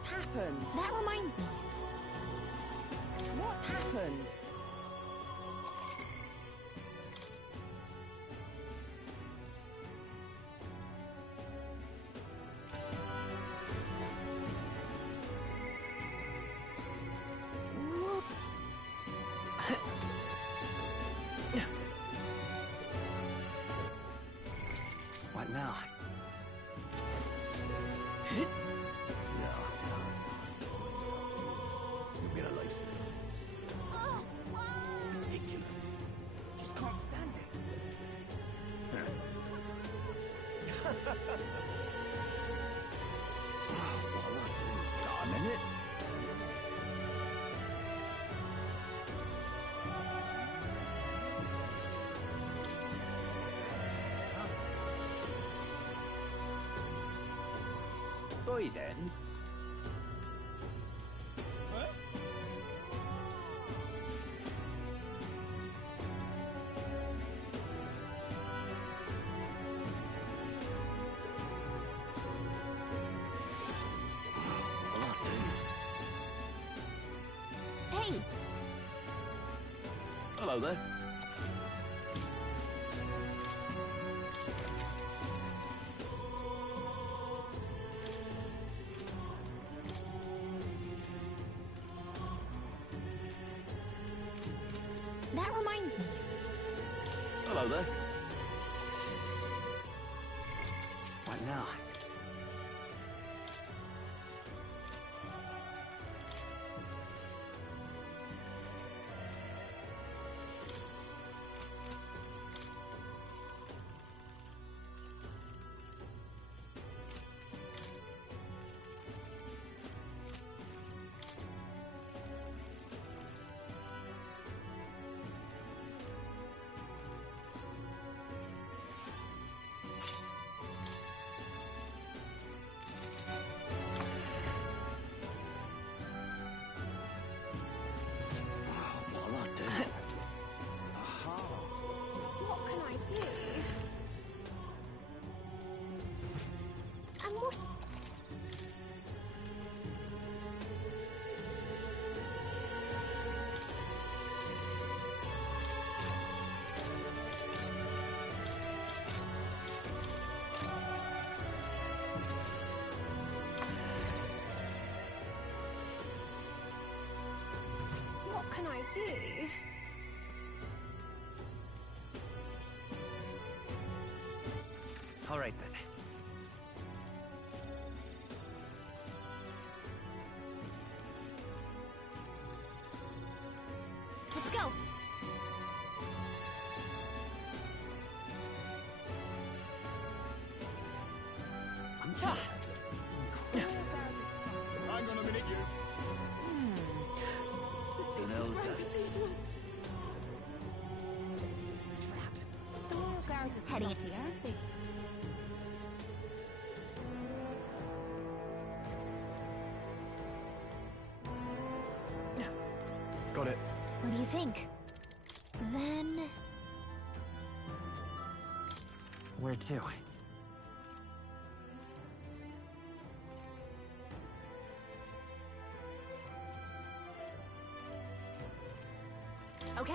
What's happened? That reminds me. What's happened? What now? You'll get a lifesaver. Ridiculous. Just can't stand it. Darn it. Boy then. Hey! Hello there. That reminds me. Hello there. What now? What can I do? And what? What can I do? All right then. Let's go! Hang on a minute, you. Trapped. The Royal Guard is Heading not it. here, aren't they? Got it. What do you think? Then... Where to? Okay?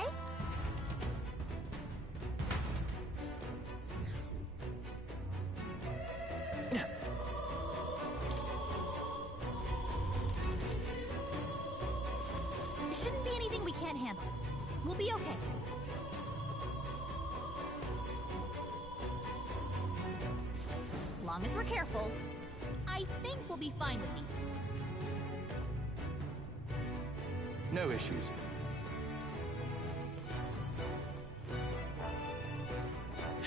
Shouldn't be anything we can't handle. We'll be okay. Long as we're careful, I think we'll be fine with these. No issues.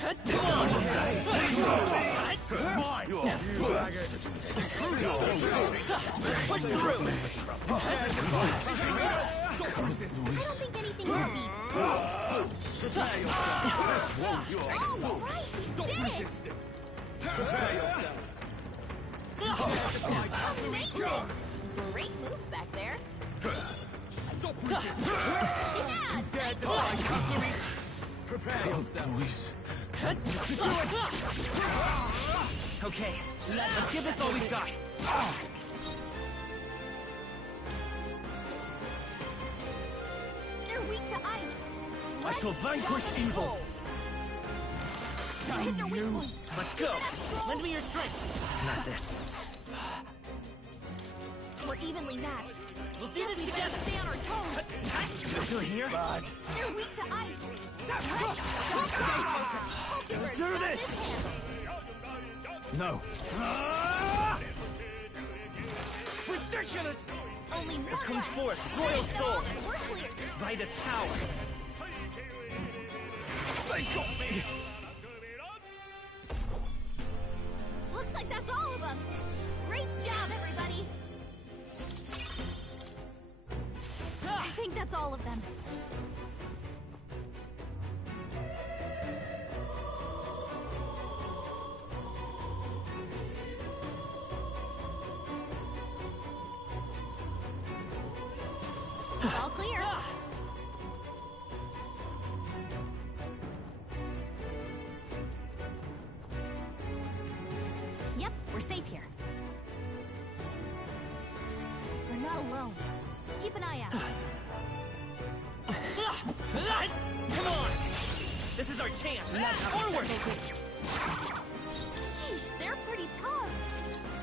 I don't think anything will be... Prepare yourself. Oh, right! Stop Did it! resisting. Prepare yourselves. Amazing! Great moves back there. Stop resisting. Yeah! Dare nice defy one. cutlery. Prepare yourselves. Okay, let's give this all we got. weak to ice. I shall vanquish evil. You hit their weak point. Let's go. Lend me your strength. Not this. We're evenly matched. We'll do Yes, this we together. better stay on our toes. You're still here? They're weak to ice. Let's do this. No. Ridiculous! Only one It comes left. forth, royal Finish them soul. off and we're clear. By this power. They got me! Looks like that's all of them. Great job, everybody. I think that's all of them. It's all clear. Yep, we're safe here. We're not alone. Keep an eye out. Come on! This is our chance! Forward! Sheesh, they're pretty tough.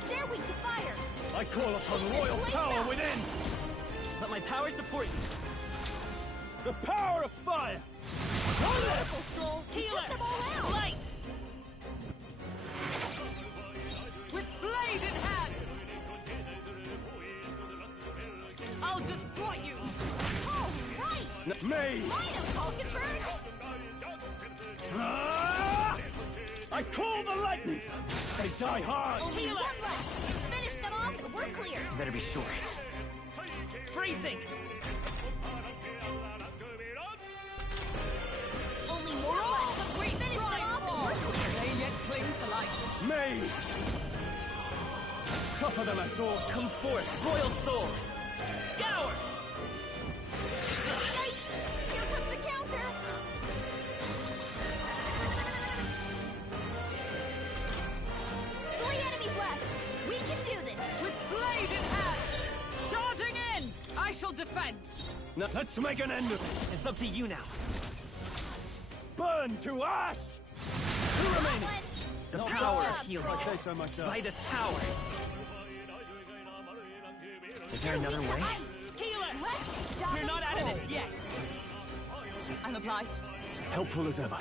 They're weak to fire. I call upon royal Place power them. within! Let my power support you. The power of fire! Beautiful stroll. We Healer! took them all out. Light! With blade in hand! I'll destroy you! All right. Me! Line up, Falkenberg. I call the lightning! They die hard! Only one left. Finish them off and we're clear. You better be sure. Freezing! Only one left. Finish them off and we're clear. They yet cling to life. Mage! Tougher than I thought. Come forth, royal soul! Scour! Yikes! Here comes the counter. Three enemies left. We can do this. With blade in hand! Charging in! I shall defend! Now, let's make an end of it! It's up to you now. Burn to ash! Who remains? Glen, The Great power job, of healing. If I say so myself. By this power. Is there another weak to way? ice. Healer! Let's stop We're them not out of cold. this yet! I'm obliged. Helpful as ever.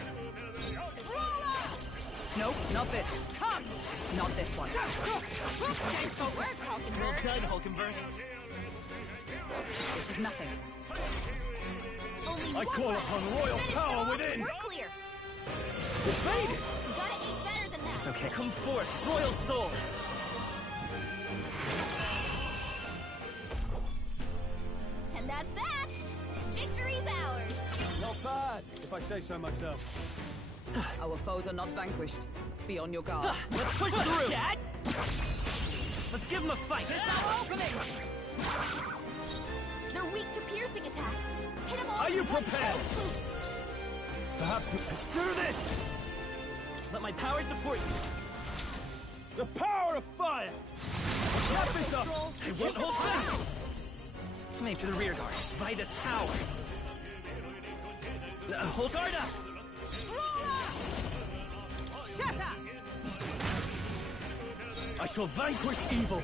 Nope, not this. Come! Not this one. Nice work, Falkenberg. Done, Hulkenberg. This is nothing. Only I one call left. upon royal Finish power them off within. and we're clear. Defeated! We gotta aim better than that. It's okay. Come forth, royal soul! And that's that. Victory's ours. Not bad, if I say so myself. Our foes are not vanquished. Be on your guard. Let's push through! Dad? Let's give him a fight! Our opening! They're weak to piercing attacks. Hit them all. Are you with one prepared? fell swoop. Perhaps let's do this! Let my power support you. The power of fire! Wrap this up! I won't hold back! Aim for the rear guard. By this power! Hold guard up! Shatter! I shall vanquish evil!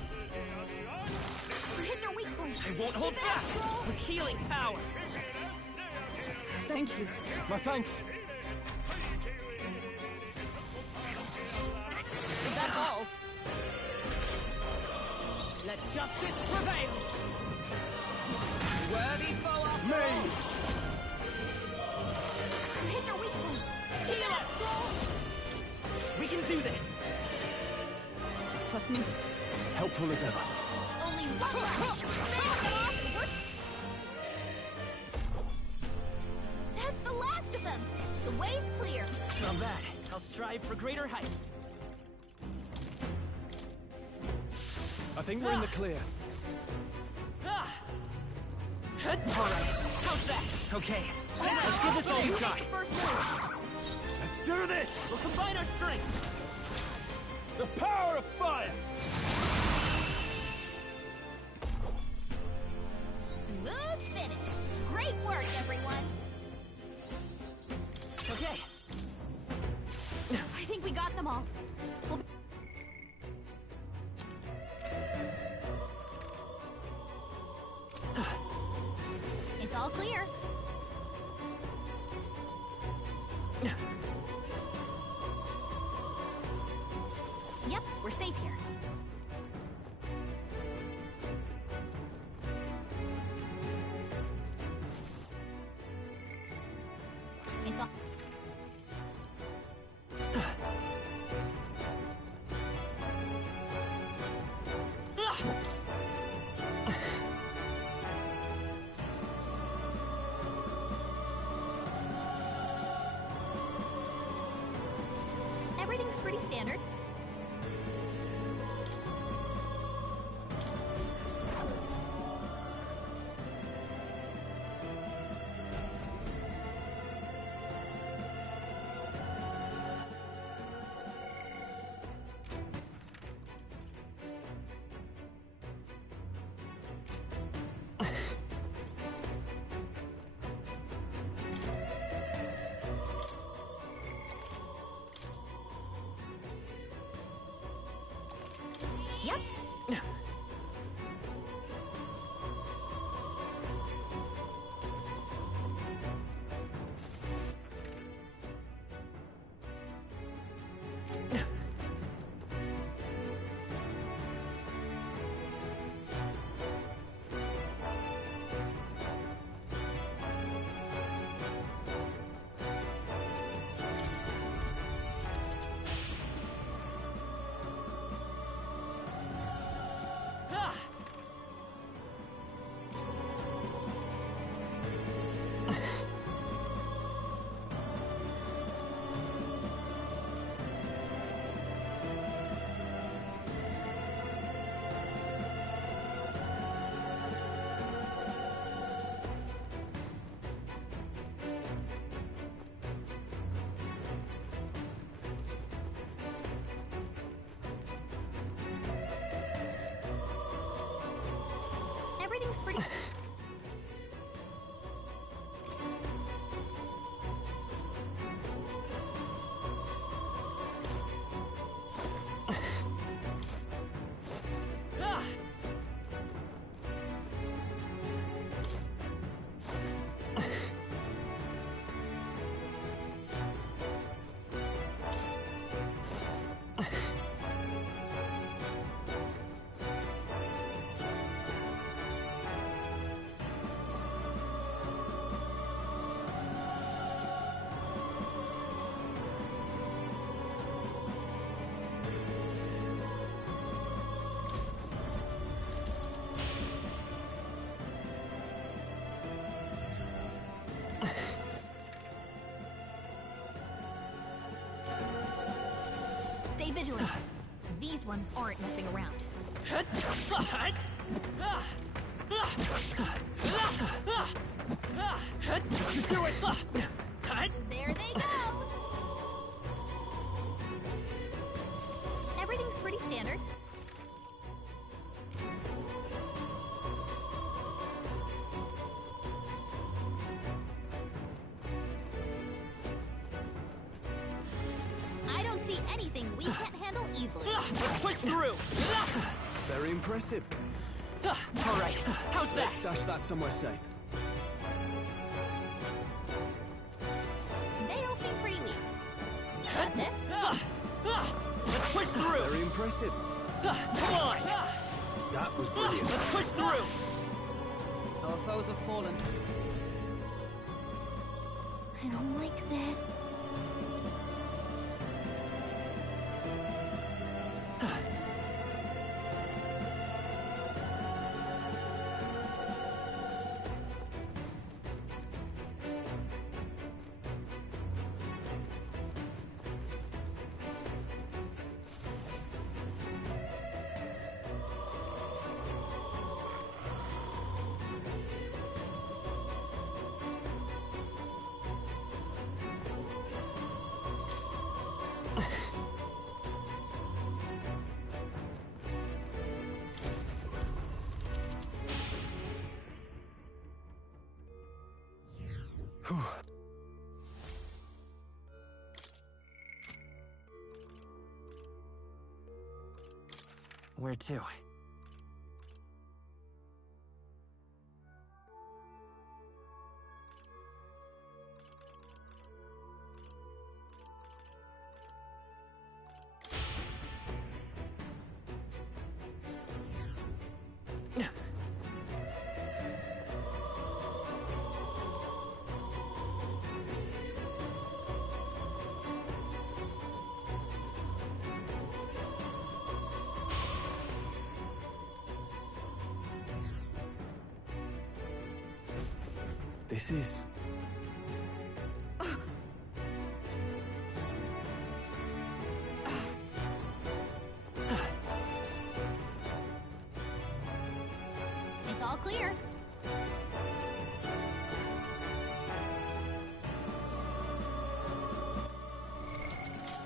Hit their weak point. I won't hold Keep it up, back! Stroll. With healing power! Thank you. My thanks! Is that all? Let justice prevail! Worthy foe after Me! all. Hit their weak point. Keep it Heal up, us! Stroll. We can do this! Trust me. Helpful as ever. Only one left. Finish them off and we're... That's the last of them. The way's clear. Not bad. I'll strive for greater heights. I think we're in the clear. All right. How's that? Okay. Let's give this all you got. First move. Let's do this! We'll combine our strengths! The power of fire! Smooth finish. Great work, everyone. hall. It's all clear. Yep, we're safe here. It's all... Everything's pretty standard. Yep. Everything's pretty... Stay vigilant. These ones aren't messing around. You do it! There they go! Everything's pretty standard. I don't see anything we can't handle easily. Let's push through! Very impressive. Alright, how's that? Let's stash that somewhere safe. They all seem pretty weak. You got this? Let's push through! Very impressive. Come on! That was brilliant. Let's push through! Our foes have fallen. I don't like this. Where to? This is... It's all clear.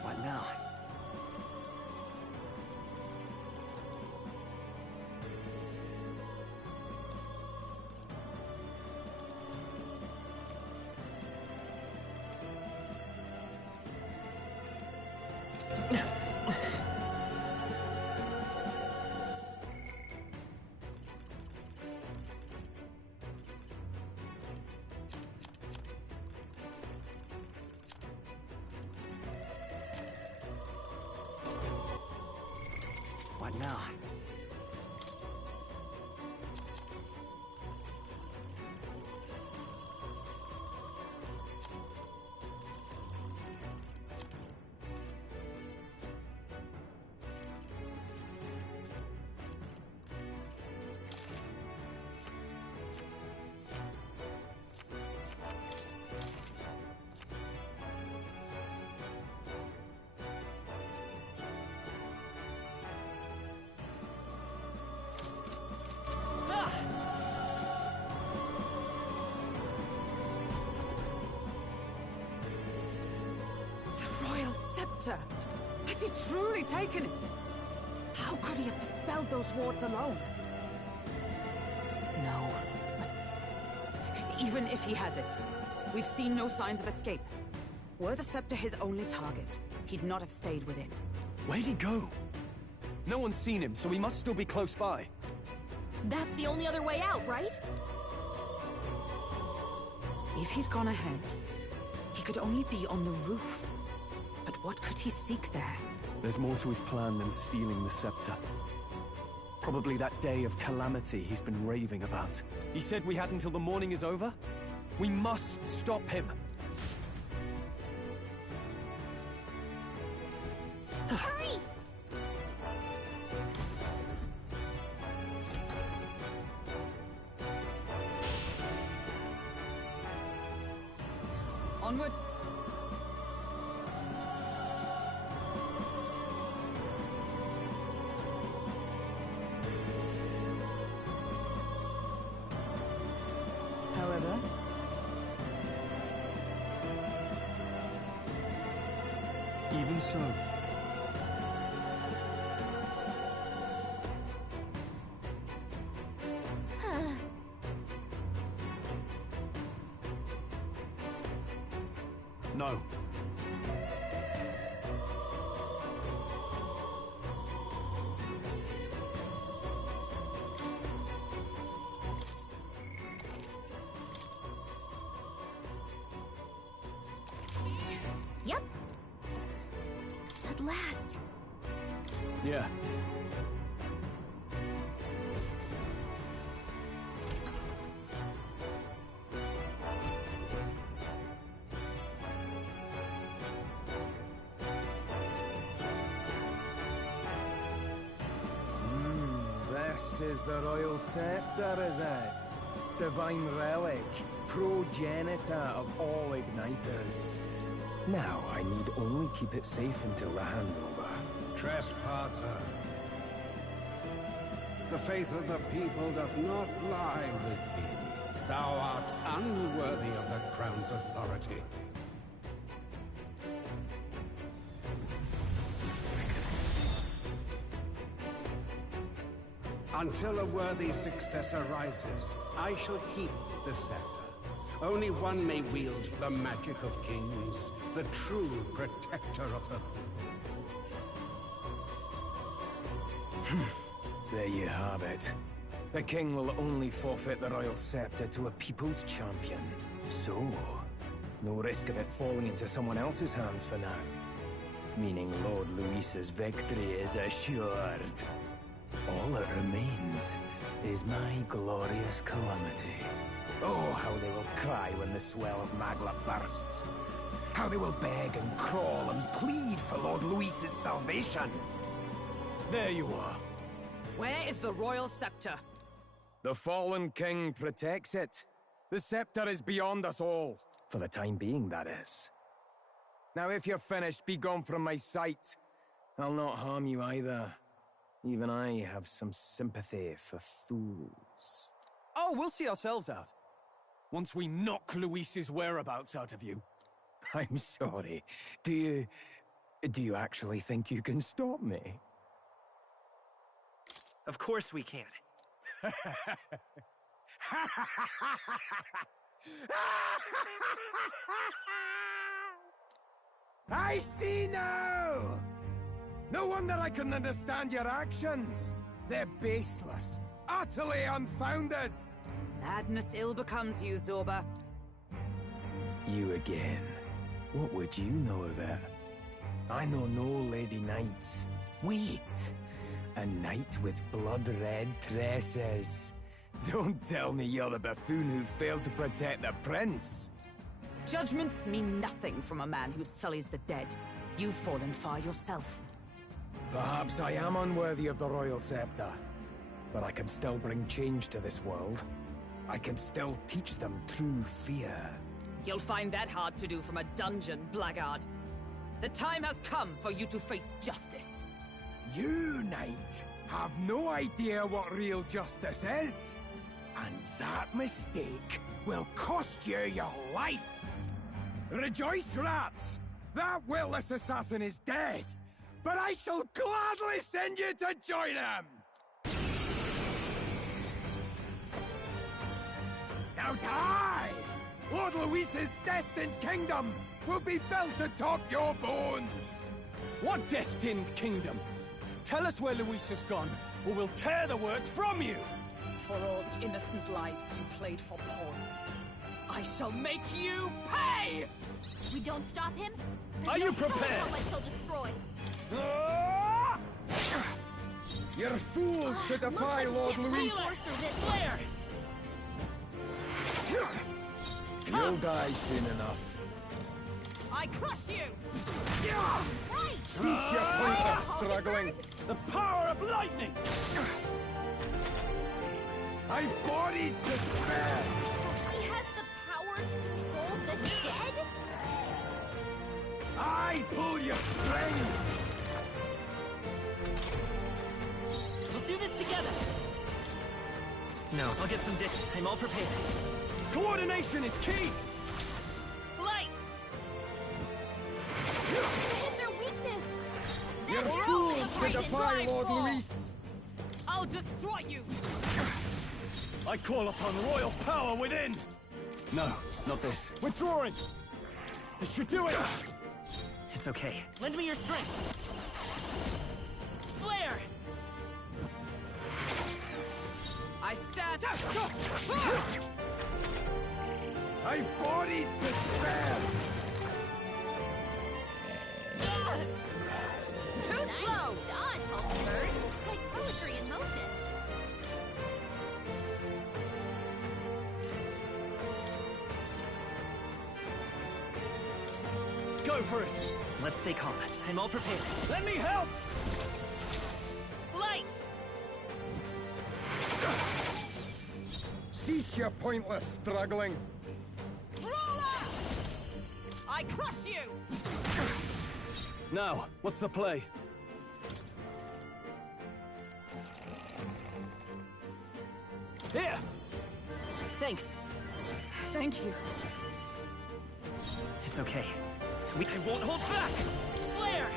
What now? What now? The royal scepter! Has he truly taken it? How could he have dispelled those wards alone? No. Even if he has it, we've seen no signs of escape. Were the scepter his only target, he'd not have stayed within. Where'd he go? No one's seen him, so he must still be close by. That's the only other way out, right? If he's gone ahead, he could only be on the roof. But what could he seek there? There's more to his plan than stealing the scepter. Probably that day of calamity he's been raving about. He said we had until the morning is over? We must stop him! Hurry! Onward! However, Even so, no. Yep. At last. Yeah. This is the royal scepter, is it? Divine relic, progenitor of all igniters. Now I need only keep it safe until the handover. Trespasser. The faith of the people doth not lie with thee. Thou art unworthy of the crown's authority. Until a worthy successor rises, I shall keep the scepter. Only one may wield the magic of kings, the true protector of the people. There you have it. The king will only forfeit the royal scepter to a people's champion. So, no risk of it falling into someone else's hands for now. Meaning Lord Luis's victory is assured. All that remains is my glorious calamity. Oh, how they will cry when the swell of Magla bursts. How they will beg and crawl and plead for Lord Luis's salvation. There you are. Where is the royal scepter? The fallen king protects it. The scepter is beyond us all. For the time being, that is. Now, if you're finished, be gone from my sight. I'll not harm you either. Even I have some sympathy for fools. Oh, we'll see ourselves out. Once we knock Luis's whereabouts out of you. I'm sorry. Do you actually think you can stop me? Of course we can. I see now! No wonder I couldn't understand your actions. They're baseless, utterly unfounded. Madness ill becomes you, Zorba. You again. What would you know of it? I know no lady knights. Wait! A knight with blood-red tresses. Don't tell me you're the buffoon who failed to protect the prince. Judgments mean nothing from a man who sullies the dead. You've fallen far yourself. Perhaps I am unworthy of the royal scepter. But I can still bring change to this world. I can still teach them true fear. You'll find that hard to do from a dungeon, blackguard. The time has come for you to face justice. You, knight, have no idea what real justice is. And that mistake will cost you your life. Rejoice, rats! That witless assassin is dead. But I shall gladly send you to join him! Now die! Lord Luis's destined kingdom will be built atop your bones! What destined kingdom? Tell us where Luis has gone, or we'll tear the words from you! For all the innocent lives you played for pawns, I shall make you pay! We don't stop him? Are you No telling prepared? how much he'll destroy. Ah! You're fools to defy Lord Luis! Flare! You'll die soon enough. I crush you! Right! Cease your pointless struggling! The power of lightning! I've bodies to spare! So he has the power to control the dead? I pull your strings! We'll do this together! No, I'll get some distance. I'm all prepared. Coordination is key! Light! What is their weakness? You're That's fools your to only defy right Lord fall. Luis! I'll destroy you! I call upon royal power within! No, not this. Withdrawing! This should do it! It's okay. Lend me your strength. Flare! I stand up! I've bodies to spare! Too Nice slow! dodge, Hulkbird. It's like poetry in motion. Go for it! Let's stay calm. I'm all prepared. Let me help! Light! Cease your pointless struggling! Roller! I crush you! Now, what's the play? Here! Thanks. Thank you. It's okay. I won't hold back! Flare!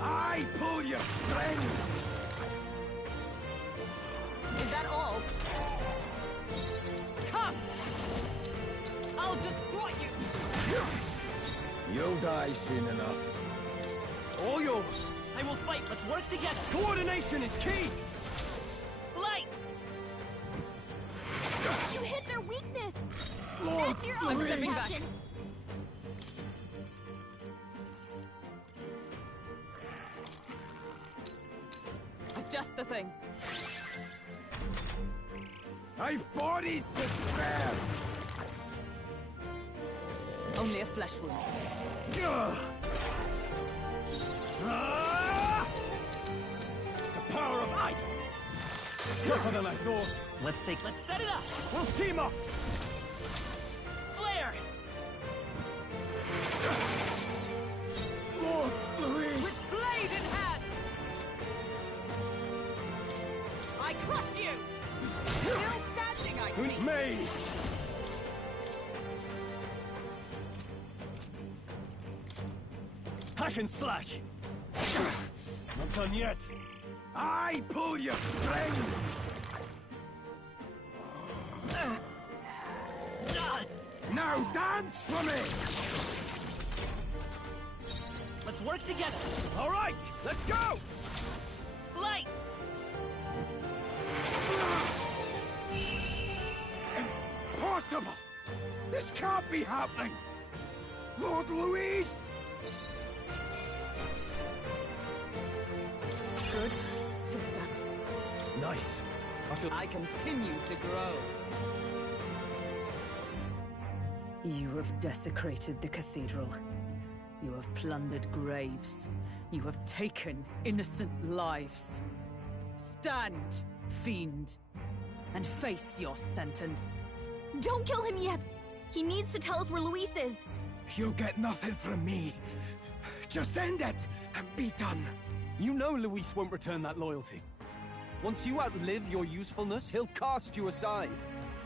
I pull your strings! Is that all? Come! I'll destroy you! You'll die soon enough. All yours! Let's work together! Coordination is key! Light! You hit their weakness! Lord, That's your own stepping back. captain! Just the thing. I've bodies to spare! Only a flesh wound. Ugh. Ah! The power of ice! Tougher than I thought. Let's set it up! We'll team up! Flare! Lord Louise! With blade in hand! I crush you! Still standing, I see! Mage! Hack and slash! Not done yet. I pull your strings! Now dance for me! Let's work together! All right, let's go! Light! Impossible! This can't be happening! Lord Louise! Good. Tis done. Nice. I feel... I continue to grow. You have desecrated the cathedral. You have plundered graves. You have taken innocent lives. Stand, fiend, and face your sentence. Don't kill him yet! He needs to tell us where Luis is! You'll get nothing from me. Just end it and be done. You know Luis won't return that loyalty. Once you outlive your usefulness, he'll cast you aside.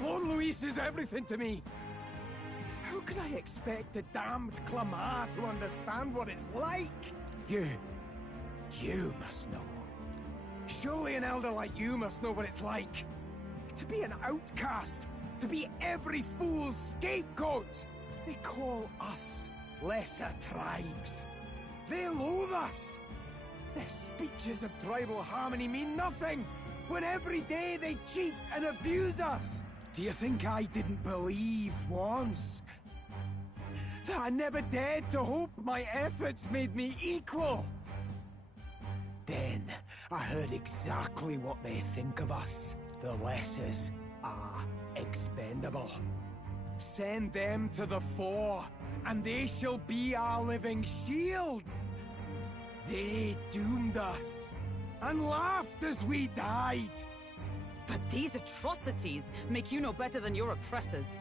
Lord Louise is everything to me. How could I expect the damned Clamar to understand what it's like? You must know. Surely an elder like you must know what it's like. To be an outcast, to be every fool's scapegoat. They call us lesser tribes. They loathe us. Their speeches of tribal harmony mean nothing, when every day they cheat and abuse us. Do you think I didn't believe once that I never dared to hope my efforts made me equal? Then I heard exactly what they think of us. The lessers are expendable. Send them to the fore, and they shall be our living shields. They doomed us, and laughed as we died. But these atrocities make you no better than your oppressors.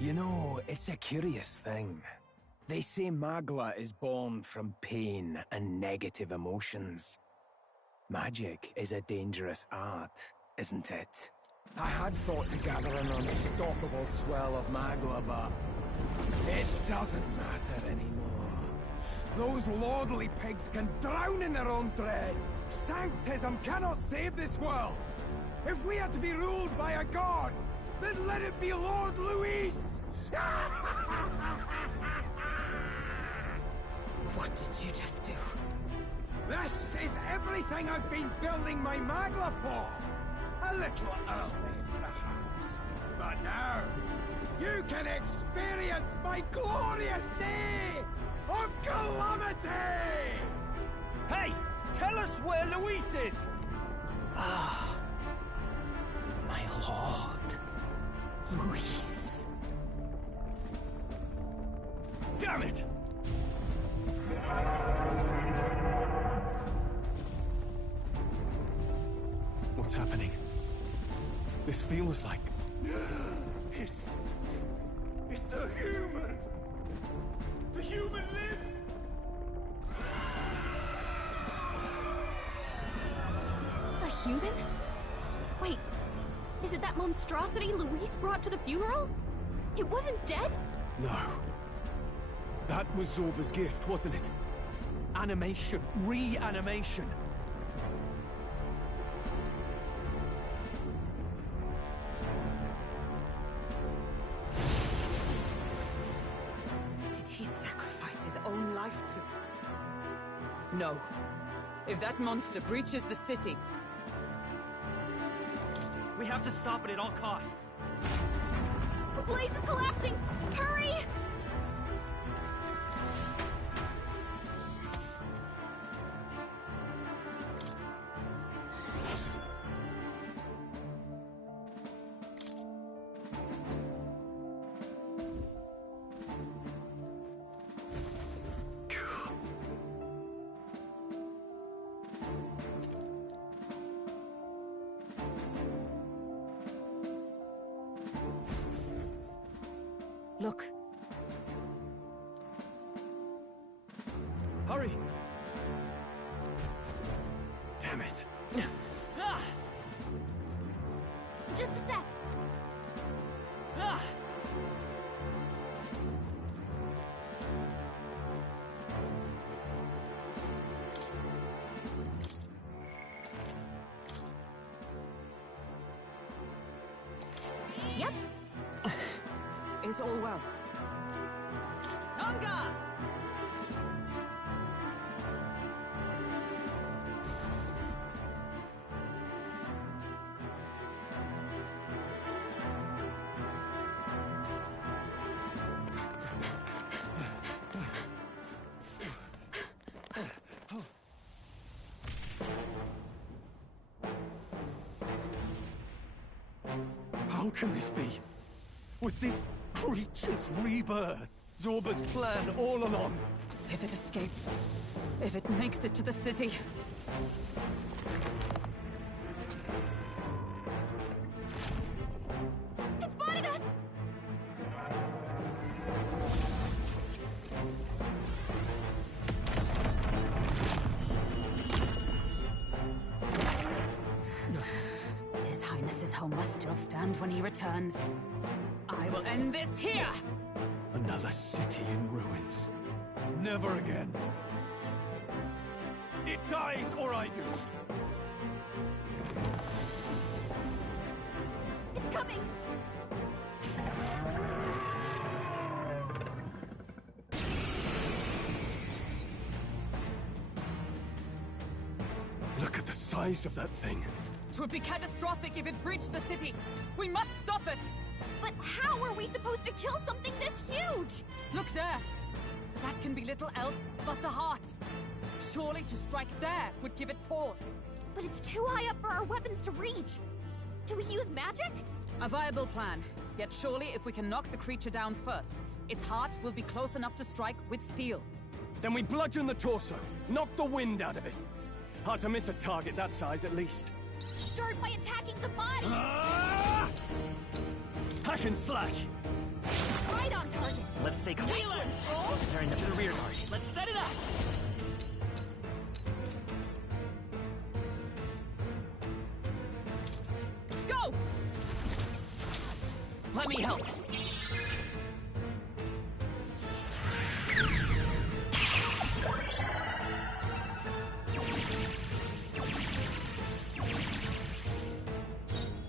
You know, it's a curious thing. They say Magla is born from pain and negative emotions. Magic is a dangerous art, isn't it? I had thought to gather an unstoppable swell of Magla, but it doesn't matter anymore. Those lordly pigs can drown in their own dread. Sanctism cannot save this world. If we are to be ruled by a god, then let it be Lord Louis! What did you just do? This is everything I've been building my Magla for! A little early, perhaps. But now, you can experience my glorious day of calamity! Hey! Tell us where Luis is! Ah, my lord, Luis. Damn it! What's happening? This feels like... It's a human! The human lives! A human? Wait, is it that monstrosity Luis brought to the funeral? It wasn't dead? No. That was Zorba's gift, wasn't it? Animation. Reanimation. Did he sacrifice his own life to... No. If that monster breaches the city... We have to stop it at all costs. The place is collapsing! Hurry! Look. Hurry! Damn it. Ah! Just a sec! Ah! Yep. Is all well. On guard! How can this be? Was this creature's rebirth Zorba's plan all along? If it escapes, if it makes it to the city... It spotted us! His Highness's home must still stand when he returns. I will end this here! Another city in ruins. Never again. It dies or I do. It's coming! Look at the size of that thing. It would be catastrophic if it breached the city! We must stop it! But how are we supposed to kill something this huge? Look there! That can be little else but the heart. Surely to strike there would give it pause. But it's too high up for our weapons to reach. Do we use magic? A viable plan. Yet surely if we can knock the creature down first, its heart will be close enough to strike with steel. Then we bludgeon the torso, knock the wind out of it. Hard to miss a target that size, at least. Start by attacking the body! Ah! Hack and slash! Right on target! Let's stay calm. Nice one, Stroll! Is there enough in the rear guard? Let's set it up! Go! Let me help.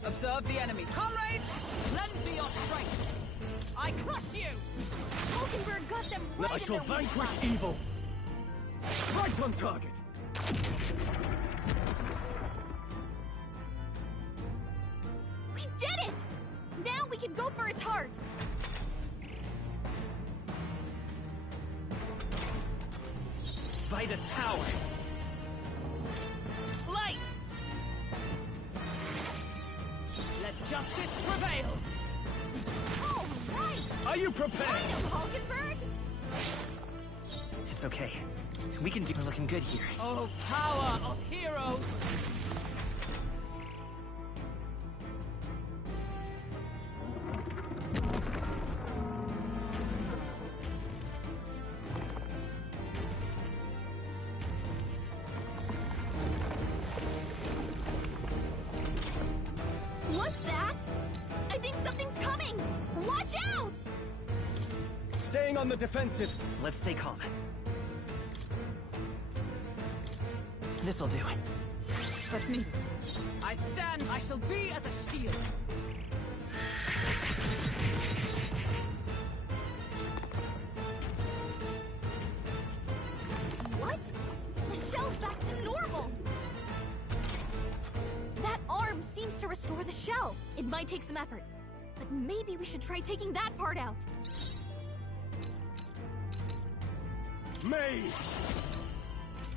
Observe the enemy. Comrades, lend me your strength. I crush you! Hulkenberg got them right I in shall their weak vanquish spot. evil. Right on target. We did it! Now we can go for its heart! Vitus power. Light! Let justice prevail! All right! Are you prepared? Fight him, Hulkenberg! It's okay. We can do. We're looking good here. Oh, power of heroes! What's that? I think something's coming! Watch out! Staying on the defensive. Let's stay calm. This'll do. Let's meet. I stand, I shall be as a shield. What? The shell's back to normal! restore the shell. It might take some effort, but maybe we should try taking that part out. Mage!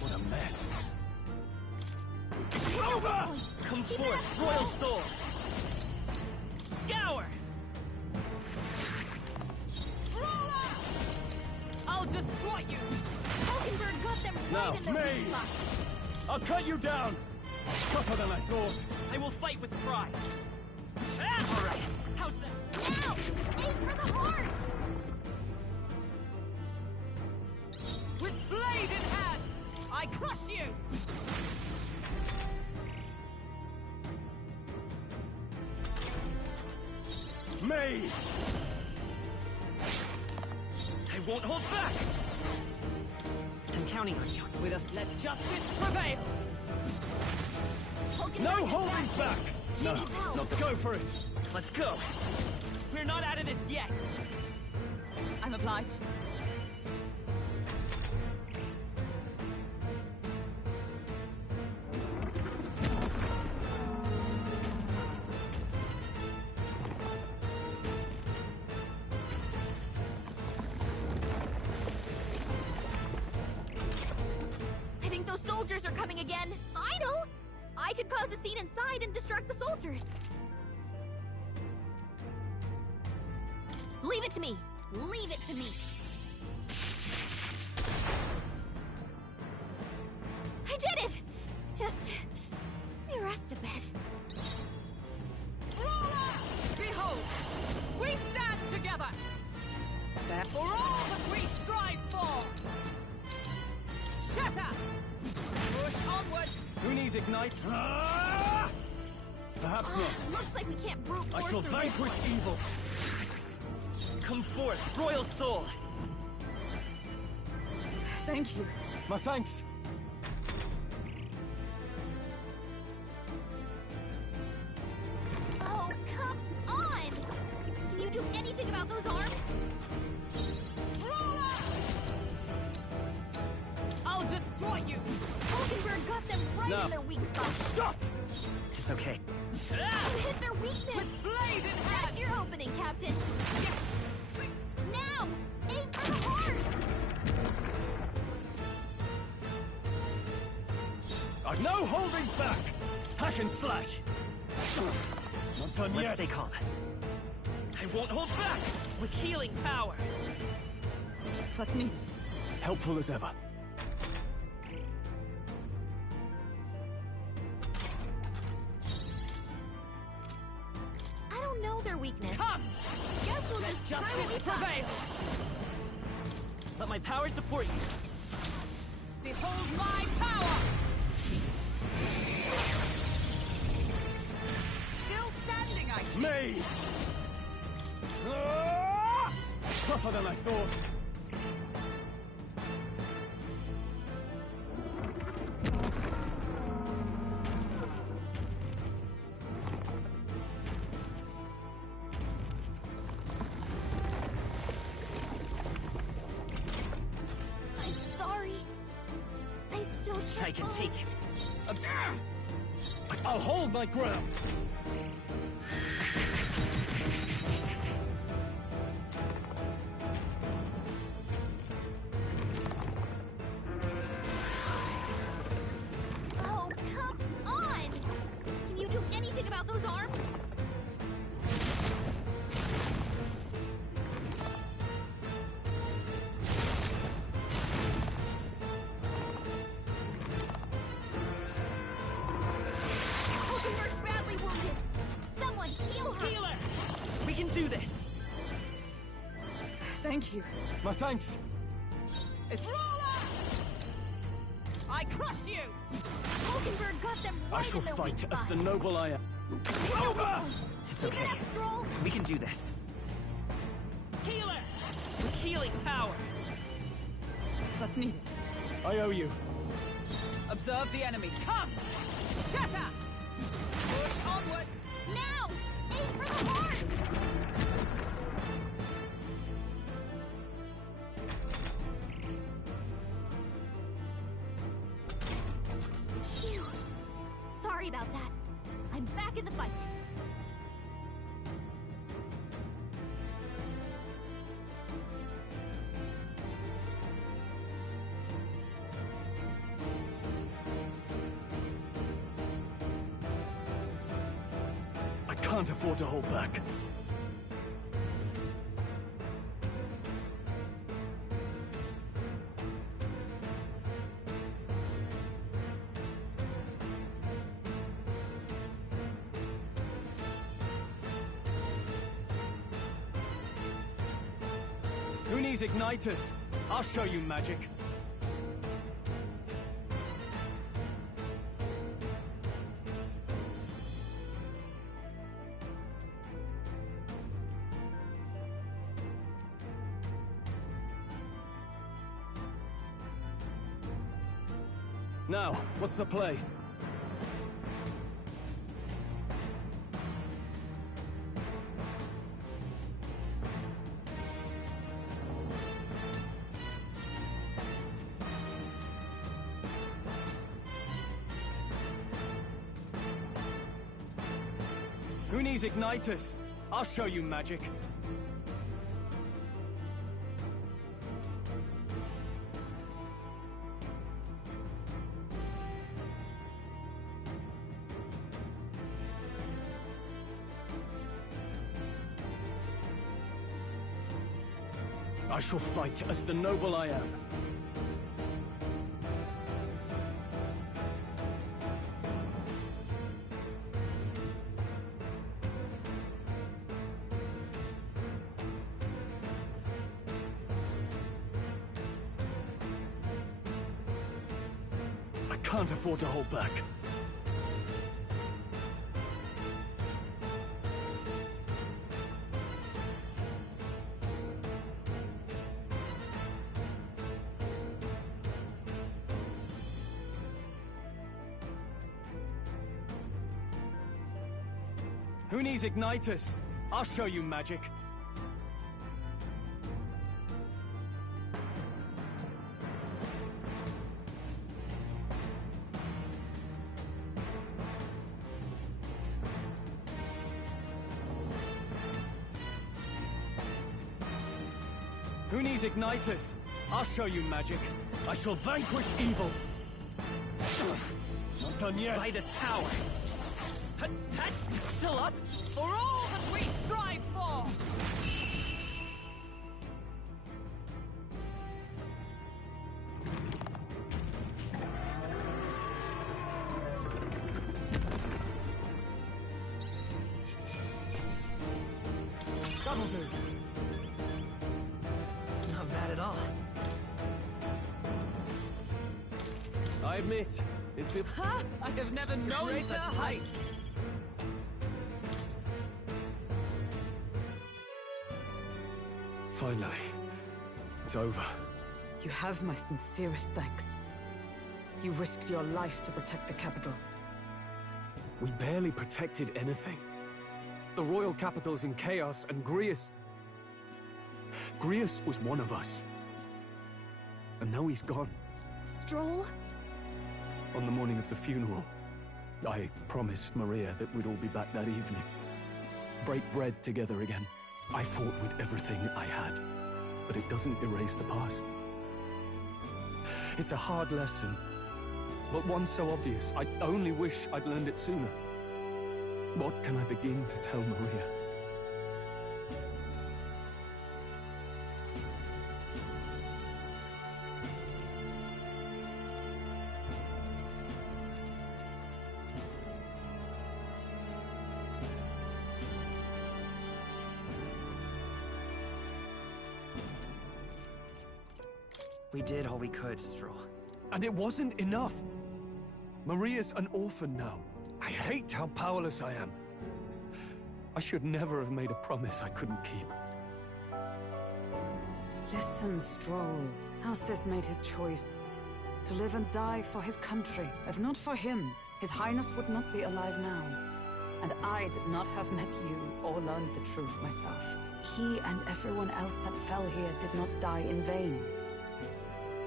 What a mess. It's over! Come Keep it forth, up, Royal Soul! Scour! I'll destroy you! Hulkenberg got them right Now, in their Mage! weak spot. I'll cut you down! Tougher than I thought. I will fight with pride. Ah! All right, how's that? Now! Aim for the heart! With blade in hand, I crush you! Mage! I won't hold back! I'm counting on you. With us, let justice prevail! Hulkenberg No is holding back! She No, needs help. not go for it! Let's go! We're not out of this yet! I'm obliged. I think those soldiers are coming again. I know! I could cause a scene inside and distract the soldiers. Leave it to me. Leave it to me. I did it! Just... let me rest a bit. Behold, we stand together! For all that we strive for! Shatter! Push onward! Who needs ignite? Ah! Perhaps not. Looks like we can't brute I force shall through this vanquish one. evil. Come forth, Royal Soul! Thank you. My thanks. Oh, come on! Can you do anything about those arms? I'll destroy you! Hulkenberg got them right No. in their weak spot. Shot! It's okay. You hit their weakness! With blade in hand! That's your opening, Captain! Yes! Now! Aim for the heart! I've no holding back! Hack and slash! Not done Let's yet. stay calm. I won't hold back! With healing power! Plus needed. Helpful as ever. I don't know their weakness. Come! Guess we'll just try what Justice we got. prevail! Let my power support you. Behold my power! Still standing, I see. Mage! Ah! Tougher than I thought. I'm sorry. I still can't. I can move. take it. I'll hold my ground. Oh, come on! Can you do anything about those arms? Hulkenberg's badly wounded. Someone heal her! Healer! We can do this! Thank you. My thanks. It's I crush you! Hulkenberg got them right I shall in their weak fight as spot. the noble I am. Over! It's Keep okay. it up, Stroll! We can do this. Healer! With healing power! Plus needed. I owe you. Observe the enemy. Come! Shatter! Push onward! Now! Aim for the heart! Phew. Sorry about that. I'm back in the fight. I can't afford to hold back. Who needs igniters? I'll show you magic. Now, what's the play? Who needs igniters? I'll show you magic. I shall fight as the noble I am. I can't afford to hold back. Who needs igniters? I'll show you magic. Who needs igniters? I'll show you magic. I shall vanquish evil. Not done yet. By this power. Still up? For all that we strive for! That'll do. Not bad at all. I admit, it feels... Ha! I have never known great such such heights! Finally, it's over. You have my sincerest thanks. You risked your life to protect the capital. We barely protected anything. The royal capital's in chaos, and Grius... Grius was one of us. And now he's gone. Stroll? On the morning of the funeral, I promised Maria that we'd all be back that evening. Break bread together again. I fought with everything I had, but it doesn't erase the past. It's a hard lesson, but one so obvious, I only wish I'd learned it sooner. What can I begin to tell Maria? We did all we could, Stroll. And it wasn't enough. Maria's an orphan now. I hate how powerless I am. I should never have made a promise I couldn't keep. Listen, Stroll. Alcest made his choice. To live and die for his country. If not for him, His Highness would not be alive now. And I did not have met you or learned the truth myself. He and everyone else that fell here did not die in vain.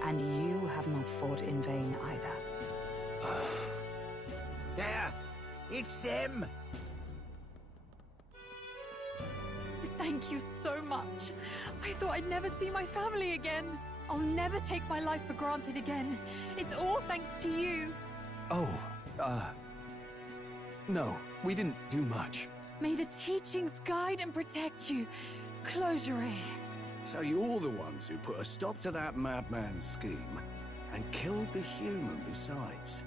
And you have not fought in vain either. There! It's them! Thank you so much. I thought I'd never see my family again. I'll never take my life for granted again. It's all thanks to you. Oh, no, we didn't do much. May the teachings guide and protect you. Closure. So you're the ones who put a stop to that madman's scheme, and killed the human besides.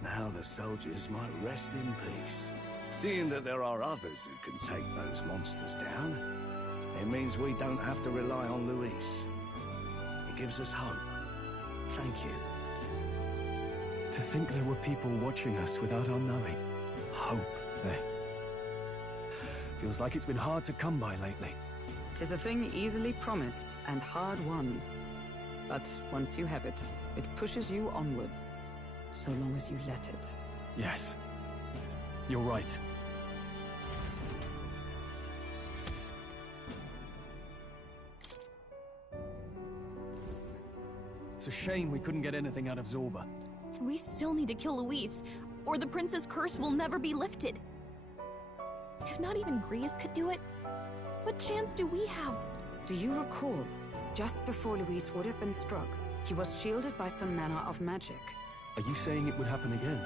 Now the soldiers might rest in peace. Seeing that there are others who can take those monsters down, it means we don't have to rely on Luis. It gives us hope. Thank you. To think there were people watching us without our knowing. Hope, eh? Feels like it's been hard to come by lately. 'Tis a thing easily promised and hard won. But once you have it, it pushes you onward. So long as you let it. Yes. You're right. It's a shame we couldn't get anything out of Zorba. And we still need to kill Luis, or the prince's curse will never be lifted. If not even Grius could do it, what chance do we have? Do you recall, just before Luis would have been struck, he was shielded by some manner of magic? Are you saying it would happen again?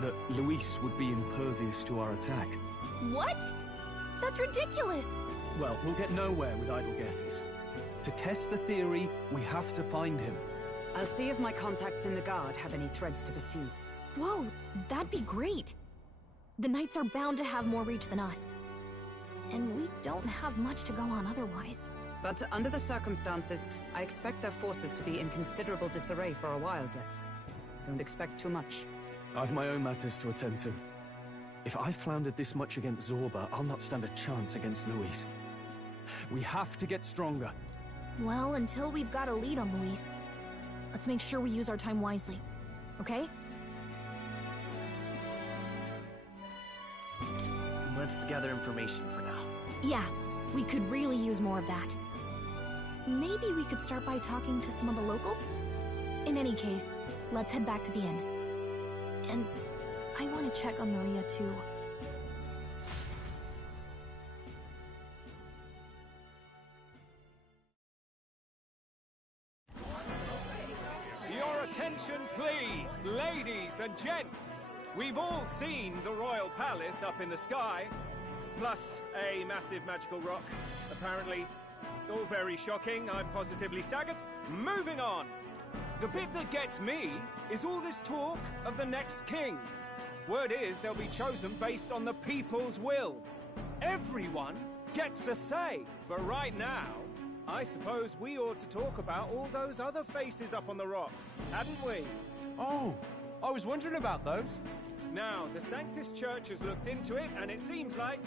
That Luis would be impervious to our attack? What? That's ridiculous! Well, we'll get nowhere with idle guesses. To test the theory, we have to find him. I'll see if my contacts in the Guard have any threads to pursue. Whoa, that'd be great. The Knights are bound to have more reach than us. And we don't have much to go on otherwise. But under the circumstances, I expect their forces to be in considerable disarray for a while yet. Don't expect too much. I've my own matters to attend to. If I floundered this much against Zorba, I'll not stand a chance against Luis. We have to get stronger. Well, until we've got a lead on Luis, let's make sure we use our time wisely. Okay? Let's gather information for now. Yeah, we could really use more of that. Maybe we could start by talking to some of the locals? In any case, let's head back to the inn. And I want to check on Maria, too. Your attention, please, ladies and gents. We've all seen the royal palace up in the sky, plus a massive magical rock. Apparently, all very shocking. I'm positively staggered. Moving on. The bit that gets me is all this talk of the next king. Word is they'll be chosen based on the people's will. Everyone gets a say. But right now, I suppose we ought to talk about all those other faces up on the rock, hadn't we? Oh, I was wondering about those. Now, the Sanctus Church has looked into it, and it seems like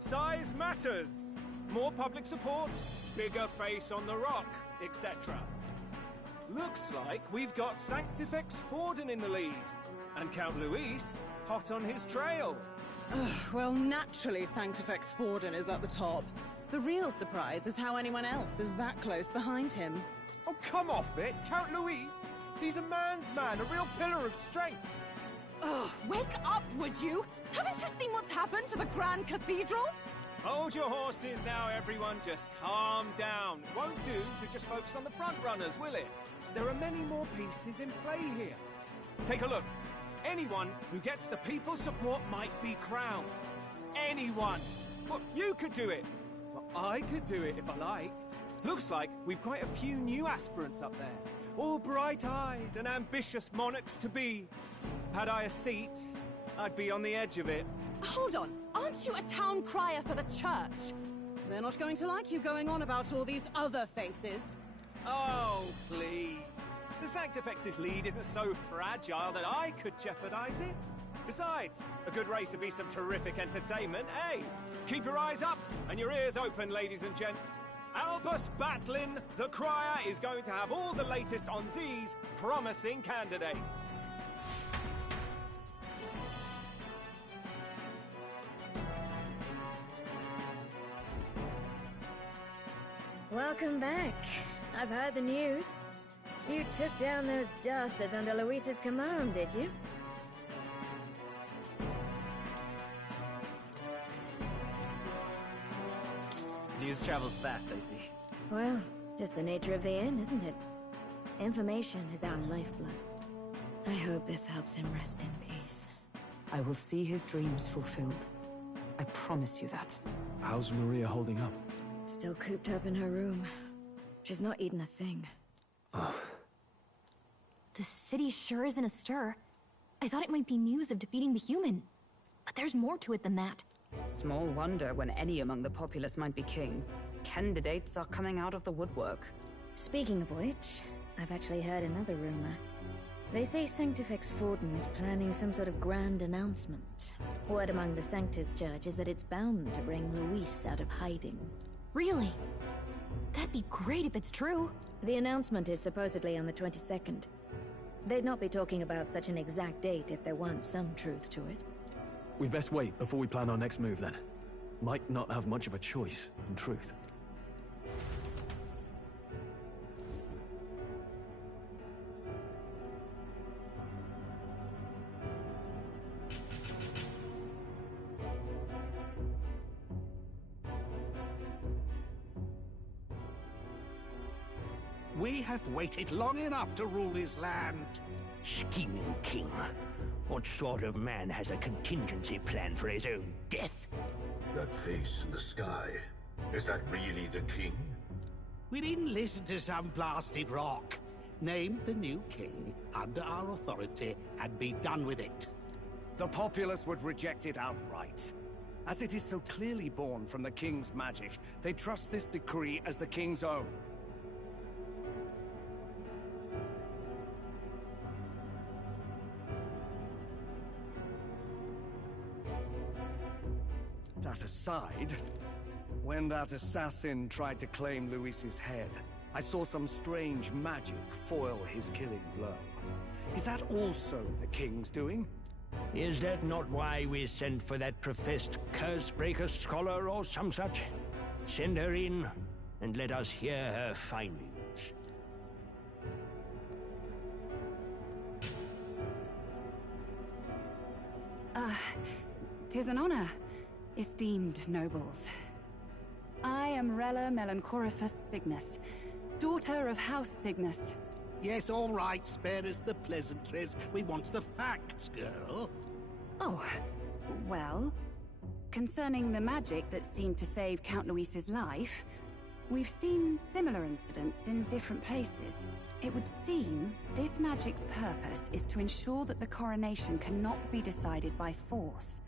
size matters. More public support, bigger face on the rock, etc. Looks like we've got Sanctifex Forden in the lead, and Count Luis hot on his trail. Well, naturally Sanctifex Forden is at the top. The real surprise is how anyone else is that close behind him. Oh, come off it, Count Luis. He's a man's man, a real pillar of strength. Ugh, wake up, would you? Haven't you seen what's happened to the Grand Cathedral? Hold your horses now, everyone. Just calm down. It won't do to just focus on the front runners, will it? There are many more pieces in play here. Take a look. Anyone who gets the people's support might be crowned. Anyone. Well, you could do it. Well, I could do it if I liked. Looks like we've quite a few new aspirants up there. All bright-eyed and ambitious monarchs-to-be. Had I a seat, I'd be on the edge of it. Hold on. Aren't you a town crier for the church? They're not going to like you going on about all these other faces. Oh, please. The Sanctifex's lead isn't so fragile that I could jeopardize it. Besides, a good race would be some terrific entertainment, eh? Keep your eyes up and your ears open, ladies and gents. Albus Batlin, the crier, is going to have all the latest on these promising candidates. Welcome back. I've heard the news. You took down those dastards under Luis's command, did you? News travels fast, I see. Well, just the nature of the inn, isn't it? Information is our lifeblood. I hope this helps him rest in peace. I will see his dreams fulfilled. I promise you that. How's Maria holding up? Still cooped up in her room. She's not eaten a thing. The city sure isn't astir. I thought it might be news of defeating the human. But there's more to it than that. Small wonder when any among the populace might be king. Candidates are coming out of the woodwork. Speaking of which, I've actually heard another rumor. They say Sanctifex Fortin's planning some sort of grand announcement. Word among the Sanctus Church is that it's bound to bring Luis out of hiding. Really? That'd be great if it's true. The announcement is supposedly on the 22nd. They'd not be talking about such an exact date if there weren't some truth to it. We'd best wait before we plan our next move, then. Might not have much of a choice, in truth. We have waited long enough to rule this land. Scheming king. What sort of man has a contingency plan for his own death? That face in the sky, is that really the king? We didn't listen to some blasted rock. Name the new king under our authority and be done with it. The populace would reject it outright. As it is so clearly born from the king's magic, they trust this decree as the king's own. That aside, when that assassin tried to claim Luis's head, I saw some strange magic foil his killing blow. Is that also the king's doing? Is that not why we sent for that professed curse-breaker scholar or some such? Send her in, and let us hear her findings. 'Tis an honor, esteemed nobles. I am Rella Melanchorophus Cygnus, daughter of House Cygnus. Yes, all right, spare us the pleasantries. We want the facts, girl. Oh, well, concerning the magic that seemed to save Count Luis's life, we've seen similar incidents in different places. It would seem this magic's purpose is to ensure that the coronation cannot be decided by force,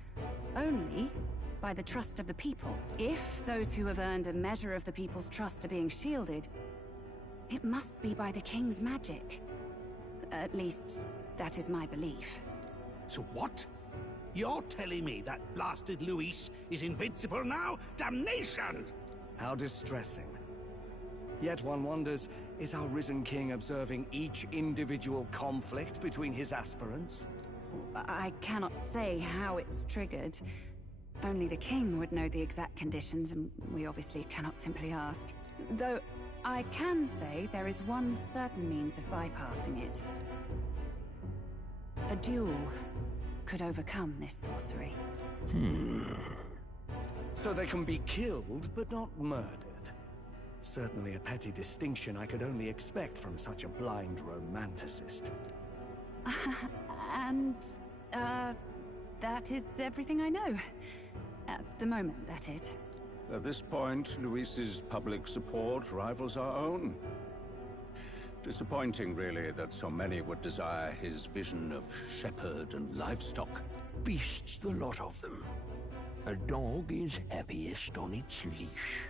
only by the trust of the people. If those who have earned a measure of the people's trust are being shielded, it must be by the king's magic. At least, that is my belief. So what? You're telling me that blasted Luis is invincible now? Damnation! How distressing. Yet one wonders, is our risen king observing each individual conflict between his aspirants? I cannot say how it's triggered. Only the king would know the exact conditions, and we obviously cannot simply ask. Though, I can say there is one certain means of bypassing it. A duel could overcome this sorcery. So they can be killed, but not murdered. Certainly a petty distinction I could only expect from such a blind romanticist. And, that is everything I know. At the moment, that is. At this point, Luis's public support rivals our own. Disappointing, really, that so many would desire his vision of shepherd and livestock. Beasts, the lot of them. A dog is happiest on its leash.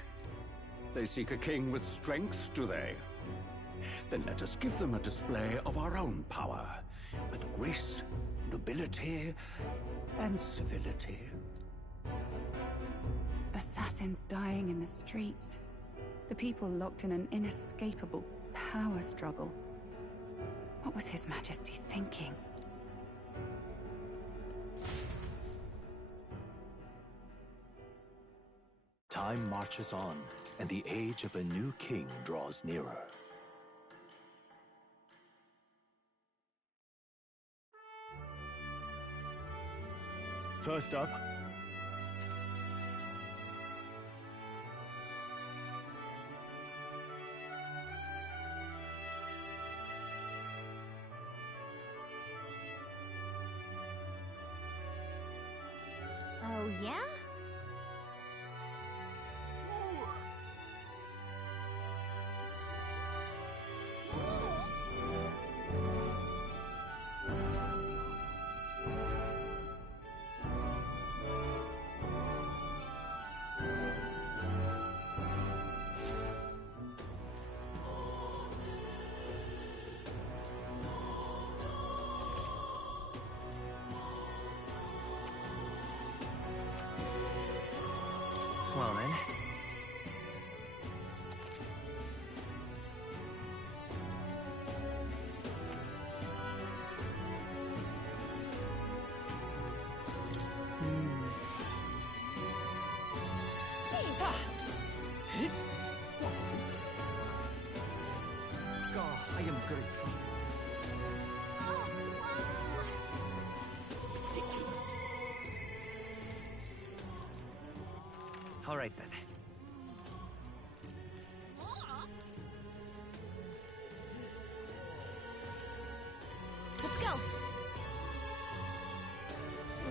They seek a king with strength, do they? Then let us give them a display of our own power, with grace, nobility, and civility. Assassins dying in the streets. The people locked in an inescapable power struggle. What was His Majesty thinking? Time marches on, and the age of a new king draws nearer. First up, yeah? Well then. God, I am grateful. Ridiculous. All right then. Let's go.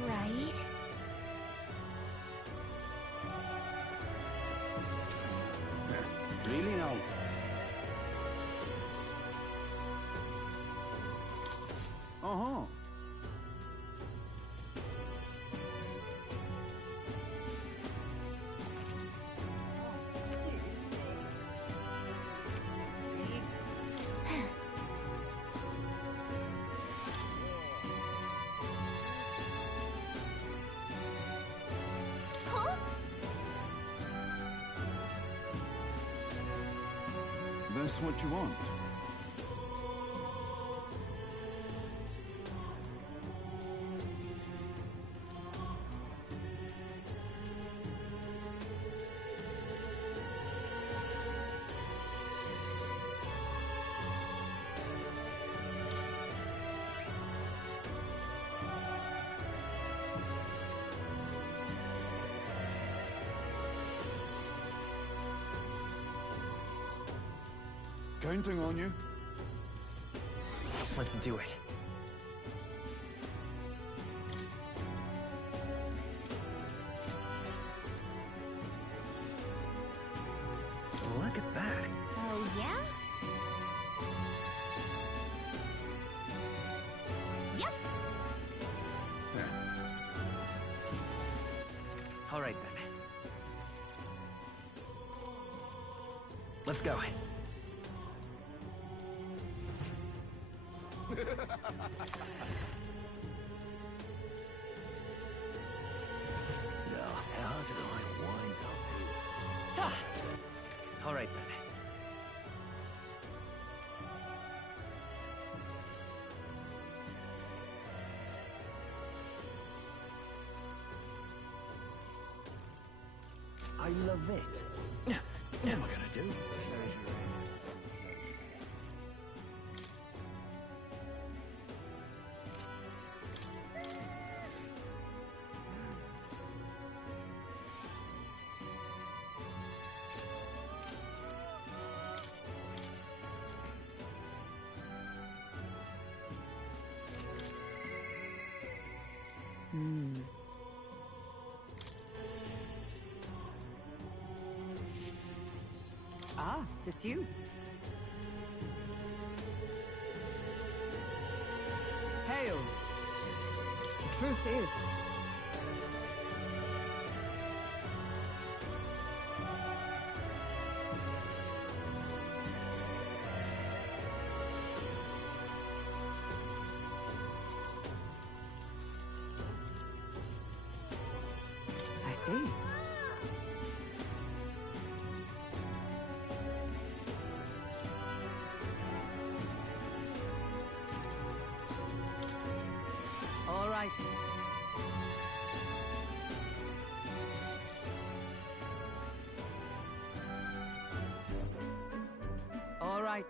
Right. Really now? Uh-huh. Huh? That's what you want. Counting on you. Let's do it. Look at that. Oh, yeah? Yep. All right then. Let's go. Now, how did I wind up here? All right then. I love it. What am I gonna do? Ah, 'tis you. Hail! The truth is, I see. All right. All right.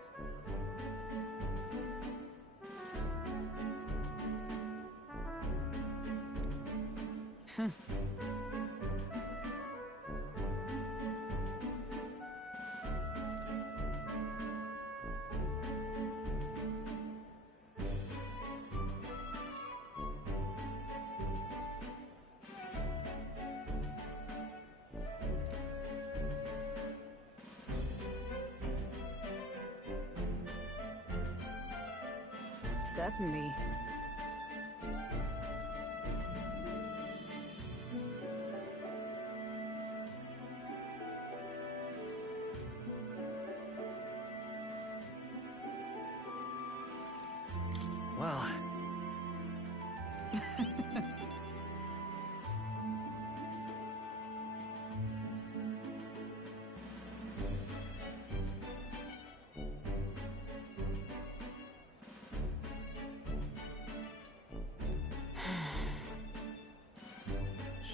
Certainly. Well...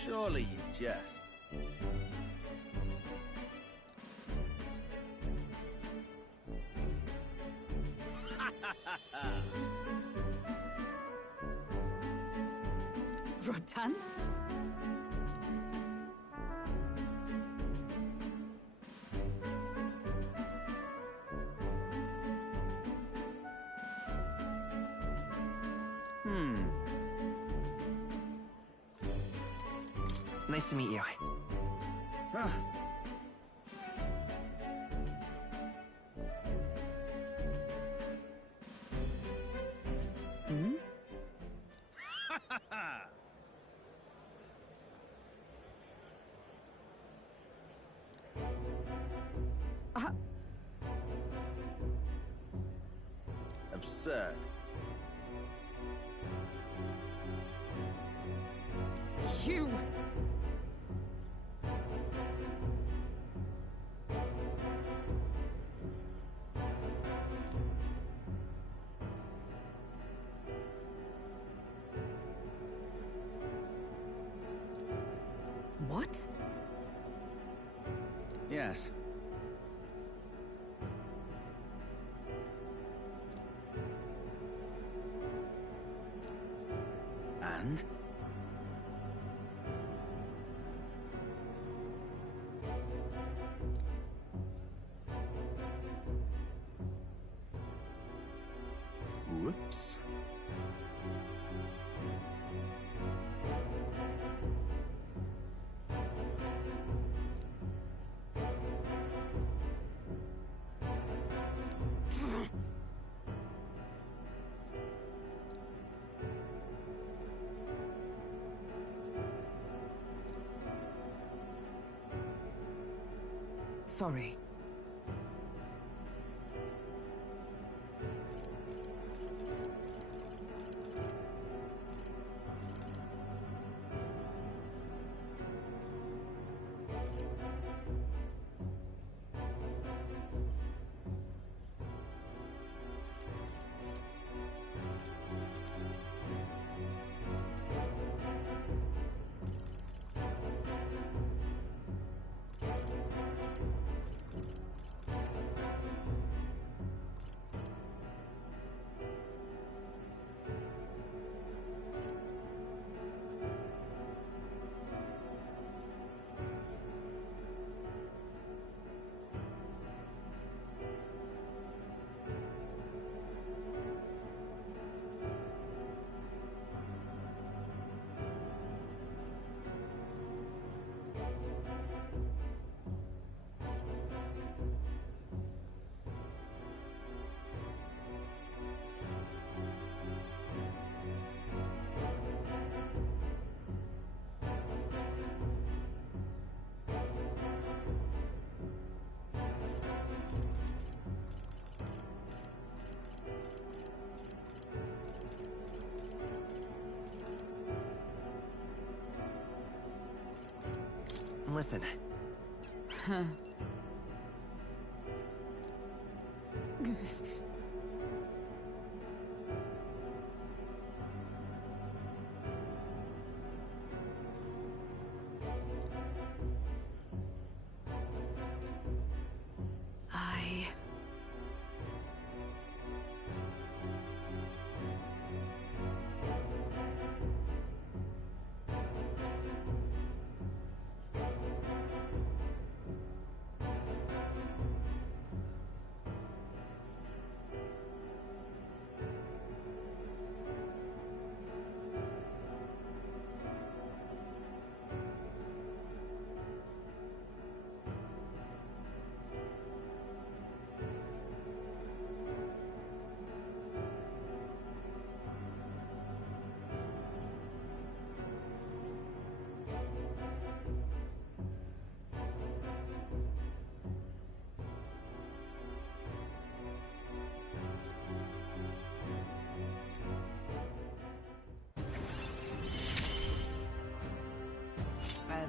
Surely you jest. Rotanth? Nice to meet you. Hmm? Absurd. You! What? Yes. And? Whoops. Sorry. Listen. Huh. I...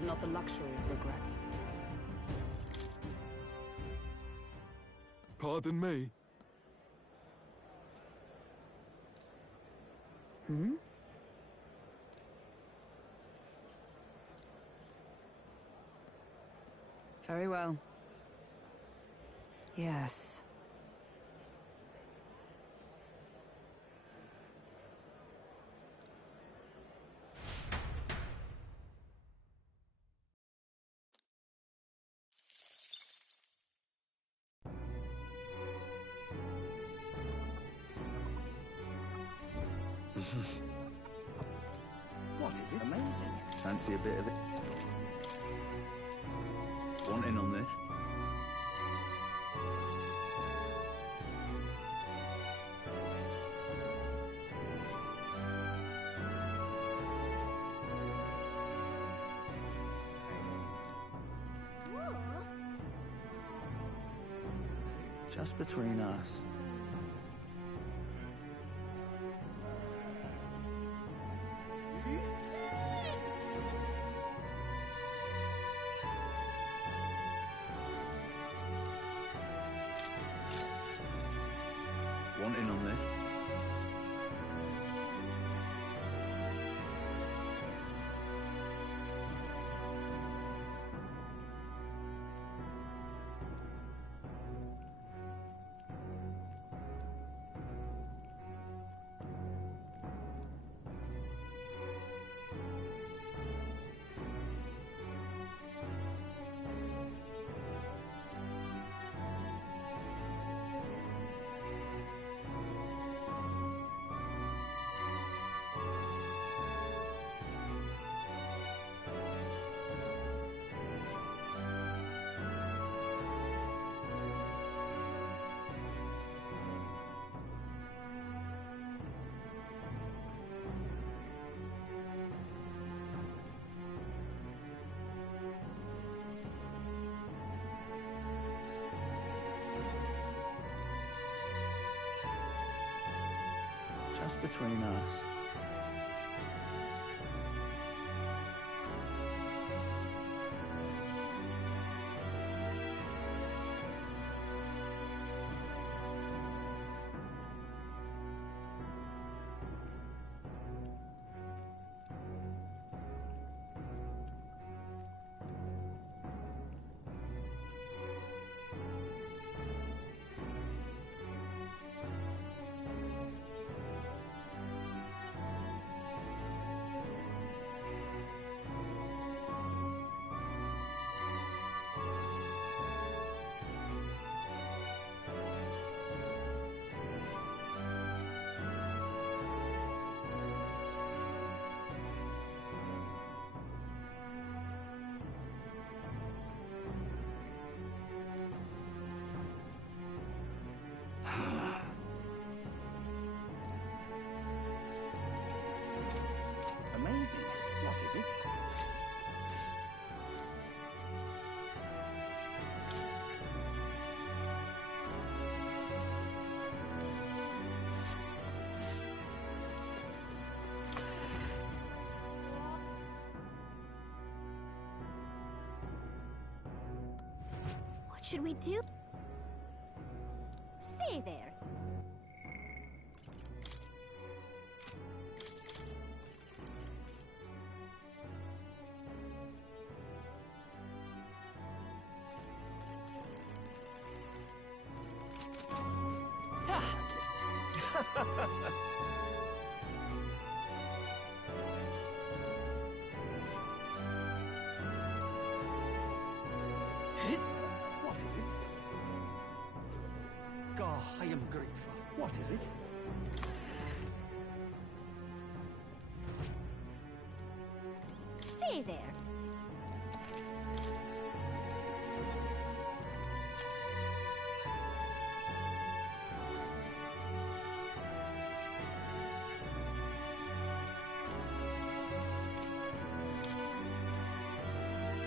have not the luxury of regret. Pardon me? Hmm? Very well. Yes. What is it? Amazing. Fancy a bit of it? Want in on this? Just between us. Want in on this? Just between us. Amazing. What is it? What should we do? Say there. What is it? God, I am grateful. What is it? Say there.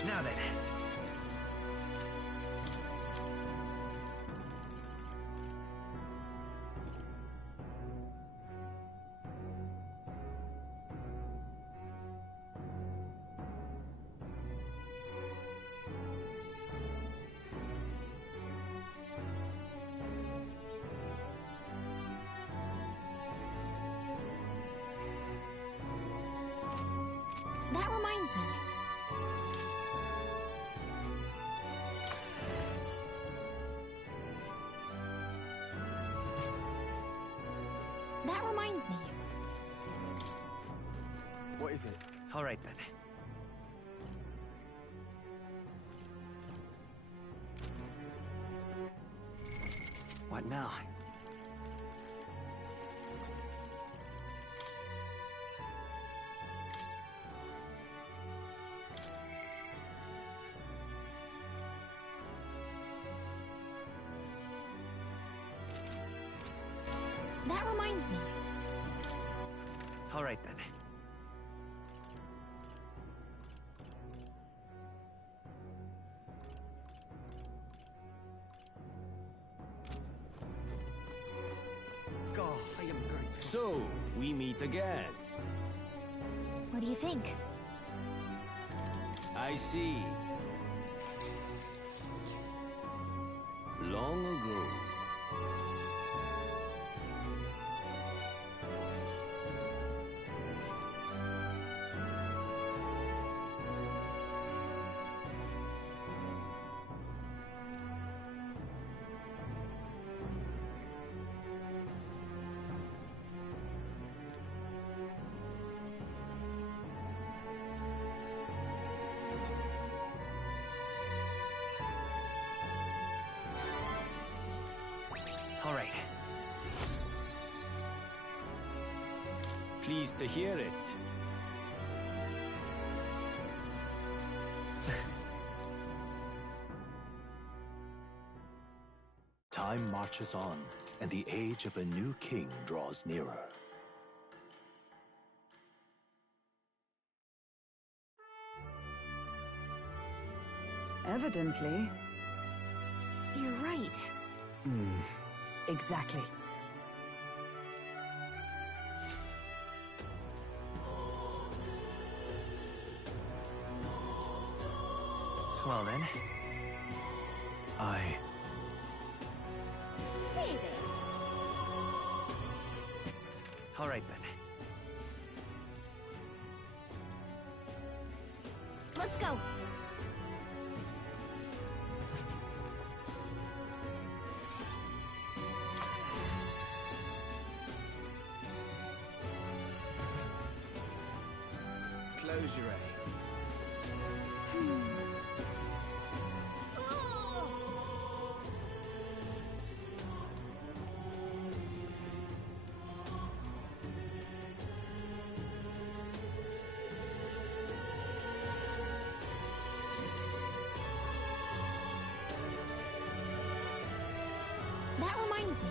Now then. reminds me. What is it? All right then. What now? That reminds me. All right then. God, I am grateful. So, we meet again. What do you think? I see. Long ago. All right. Pleased to hear it. Time marches on, and the age of a new king draws nearer. Evidently. You're right. Exactly. Well then. Say there. All right then. Let's go. Close your eye. That reminds me.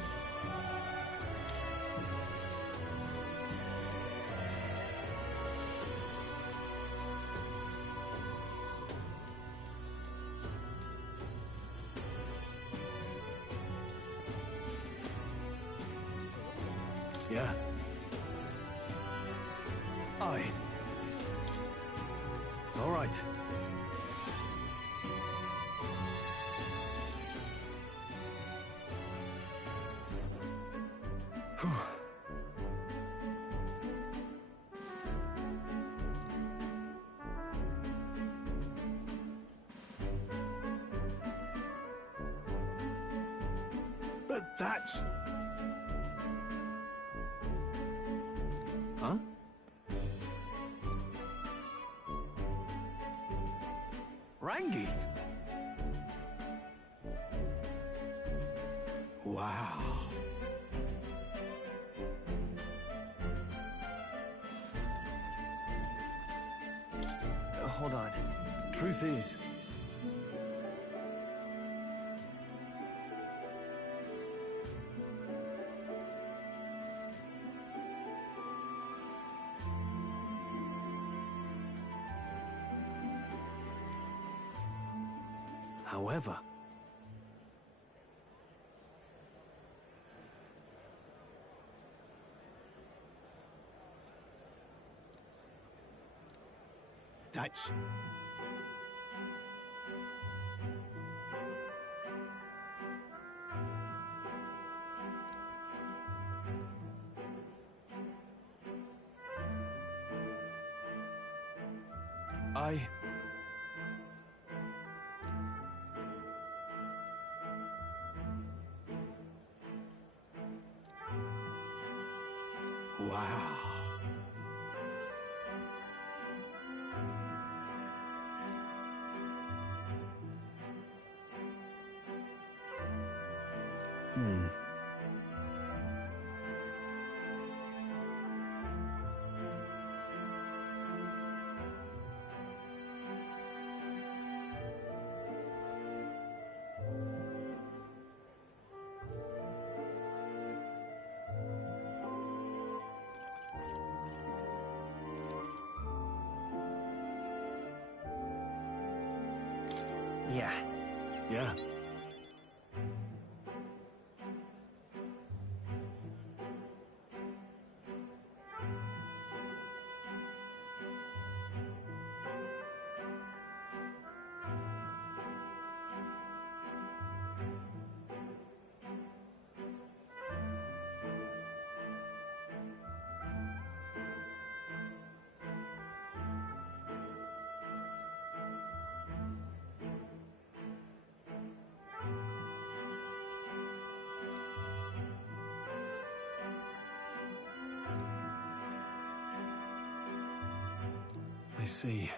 Yeah. Aye. All right. Whew. But that's... Huh? Rangeeth? Wow. Hold on. Truth is, however, That's... I... Wow. Yeah. Yeah. I see.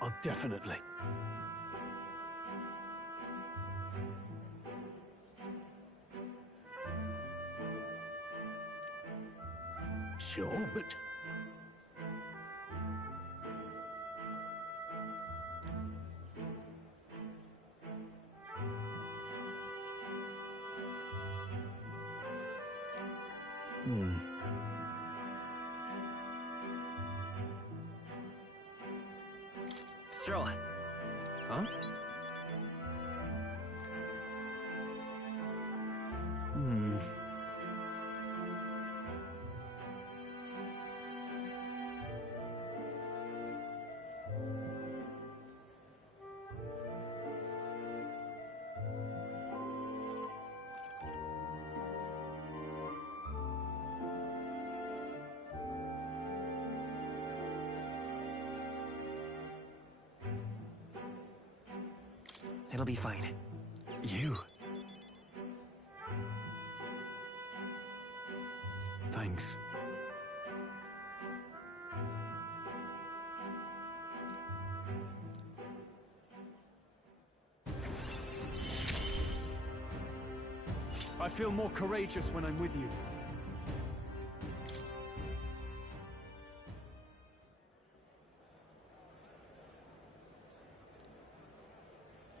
Oh, definitely. Sure, but... Stroll. Huh? It'll be fine. You? Thanks. I feel more courageous when I'm with you.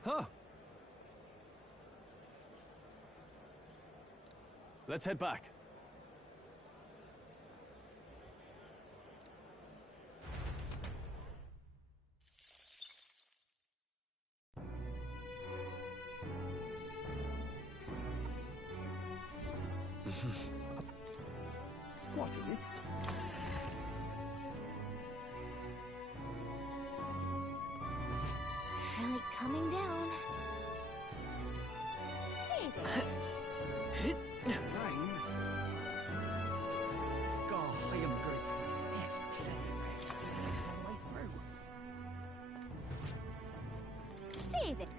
Huh. Let's head back. What is it? Really coming down. See Rain? God, I am grateful. This bloody rain. My throat. See this.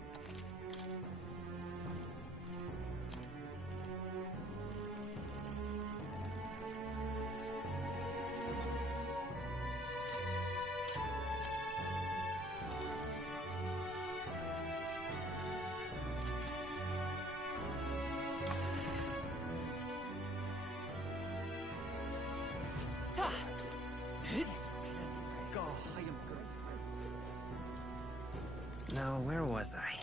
God, I am grateful. Now, where was I?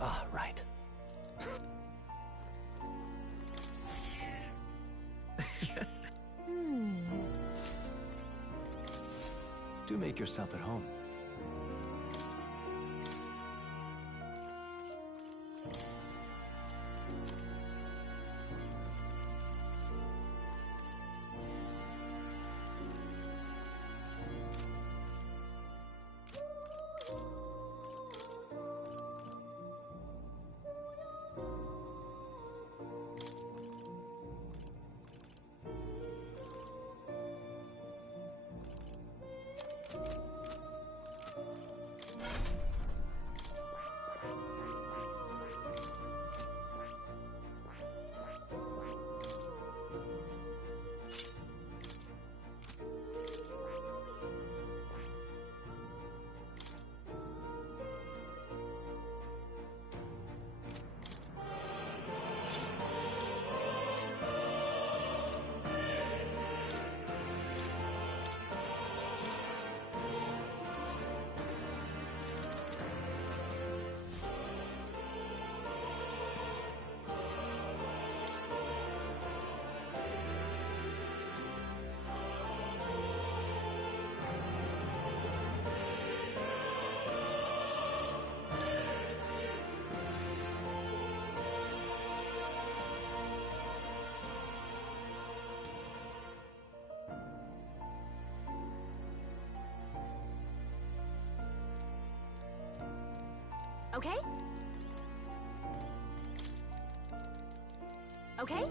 Ah, right. Do make yourself at home. Okay? Okay?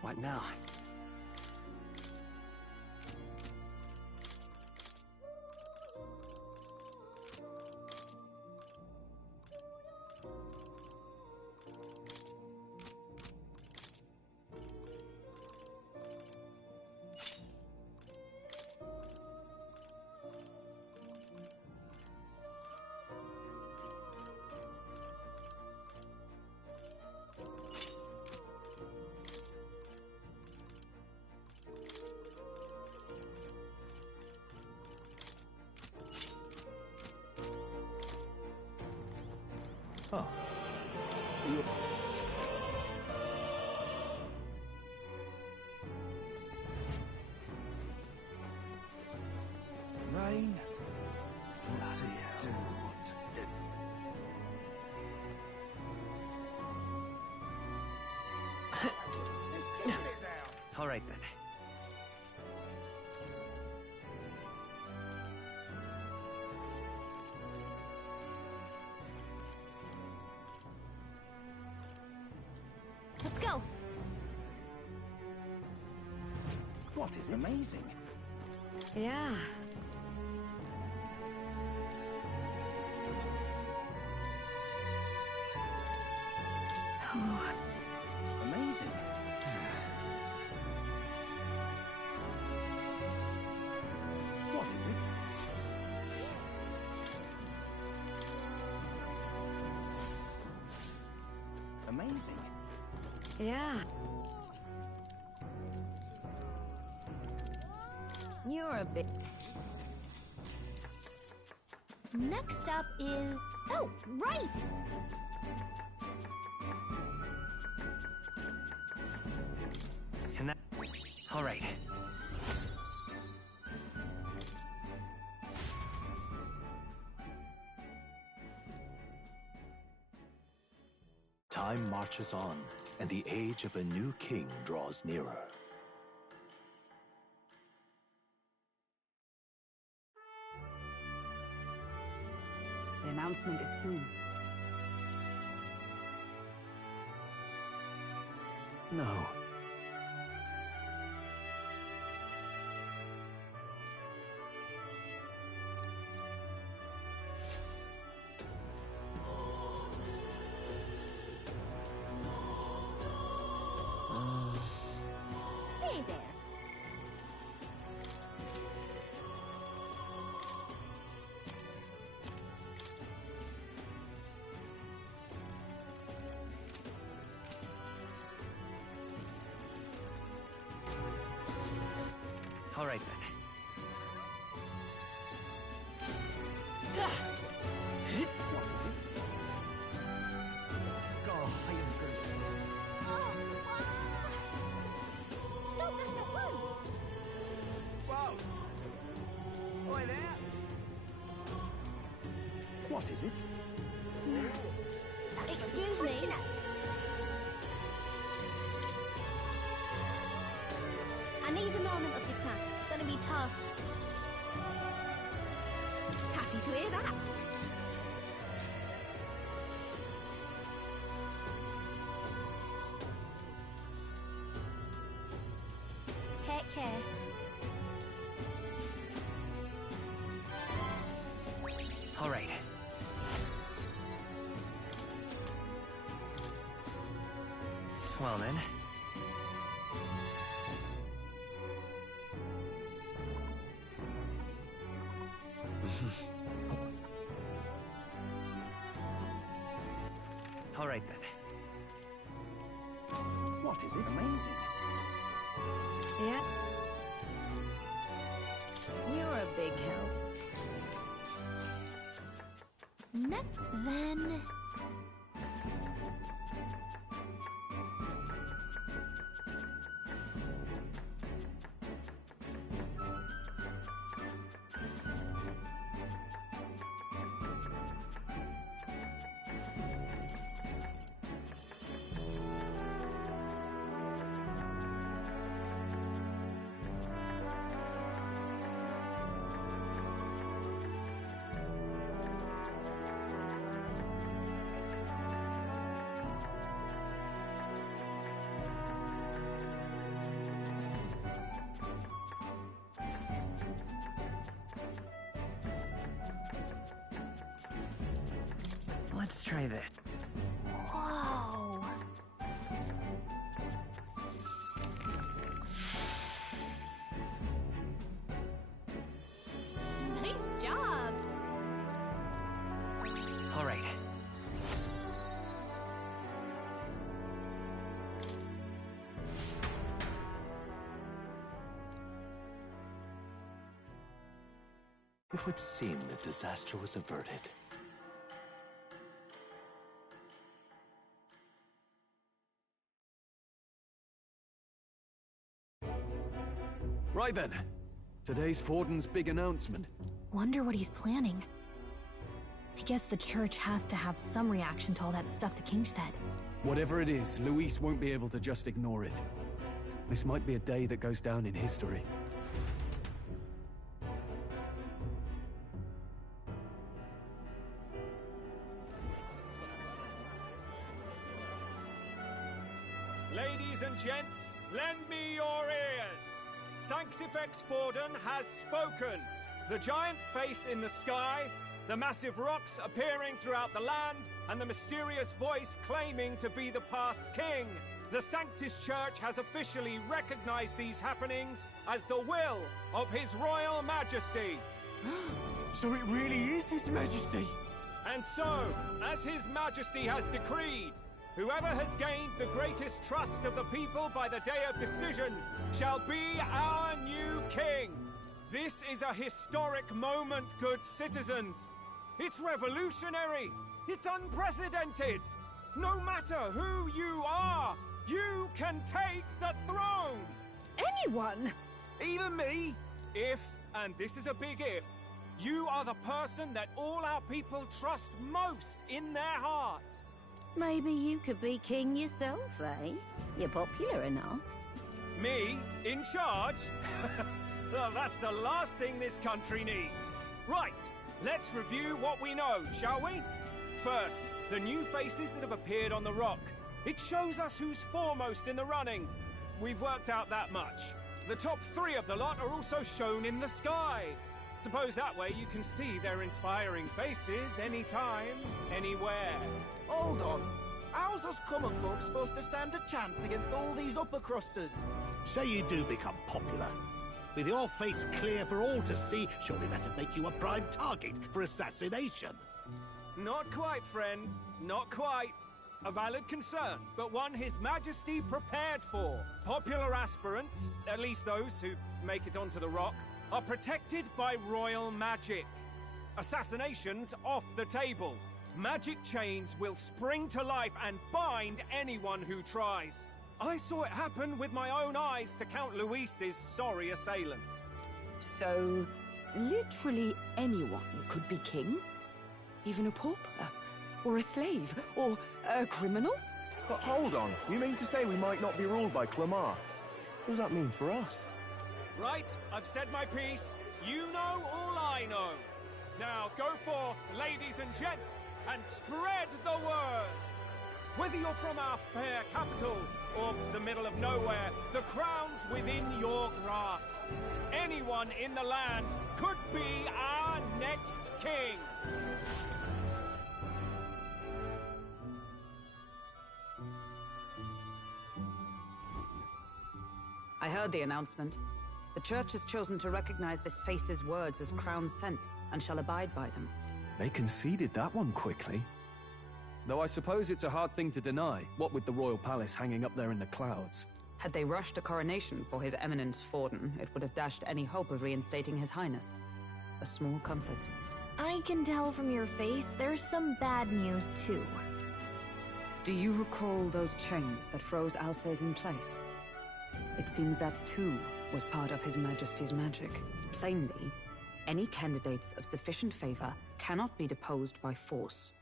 What now? Oh. Rain. All right then. Let's go. What is it? Amazing. Yeah. Amazing. What is it? Amazing. Yeah. You're a bit... Next up is... Oh, right! And that... All right. Time marches on, and the age of a new king draws nearer. The announcement is soon. No. Say there. All right then. What is it? Excuse me. I need a moment of your time. Gonna be tough. Happy to hear that. Take care. All right. Well then. All right then. What is it? Amazing. Yeah. You're a big help. Then... Let's try this. Whoa. Nice job. All right. It would seem that disaster was averted. Right then. Today's Forden's big announcement. Wonder what he's planning. I guess the church has to have some reaction to all that stuff the king said. Whatever it is, Luis won't be able to just ignore it. This might be a day that goes down in history. Ladies and gents, lend me your ears. Sanctifex Forden has spoken. The giant face in the sky, the massive rocks appearing throughout the land, and the mysterious voice claiming to be the past king. The Sanctus Church has officially recognized these happenings as the will of His Royal Majesty. So it really is His Majesty? And so, as His Majesty has decreed, whoever has gained the greatest trust of the people by the day of decision shall be our new king. This is a historic moment, good citizens. It's revolutionary. It's unprecedented. No matter who you are, you can take the throne. Anyone? Even me? If, and this is a big if, you are the person that all our people trust most in their hearts. Maybe you could be king yourself, eh? You're popular enough. Me? In charge? Well, that's the last thing this country needs. Right, let's review what we know, shall we? First, the new faces that have appeared on the rock. It shows us who's foremost in the running. We've worked out that much. The top 3 of the lot are also shown in the sky. Suppose that way you can see their inspiring faces anytime, anywhere. Hold on. How's us common folk supposed to stand a chance against all these upper crusters? Say you do become popular. With your face clear for all to see, surely that'd make you a prime target for assassination. Not quite, friend. Not quite. A valid concern, but one His Majesty prepared for. Popular aspirants, at least those who make it onto the rock, are protected by royal magic. Assassinations off the table. Magic chains will spring to life and bind anyone who tries. I saw it happen with my own eyes to Count Luis's sorry assailant. So, literally anyone could be king? Even a pauper? Or a slave? Or a criminal? But hold on, you mean to say we might not be ruled by Clamar? What does that mean for us? Right, I've said my piece. You know all I know. Now go forth, ladies and gents, and spread the word. Whether you're from our fair capital or the middle of nowhere, the crown's within your grasp. Anyone in the land could be our next king. I heard the announcement. The Church has chosen to recognize this face's words as crown sent, and shall abide by them. They conceded that one quickly. Though I suppose it's a hard thing to deny, what with the royal palace hanging up there in the clouds. Had they rushed a coronation for His Eminence Forden, it would have dashed any hope of reinstating His Highness. A small comfort. I can tell from your face there's some bad news, too. Do you recall those chains that froze Alsace in place? It seems that, too, was part of His Majesty's magic. Plainly, any candidates of sufficient favor cannot be deposed by force.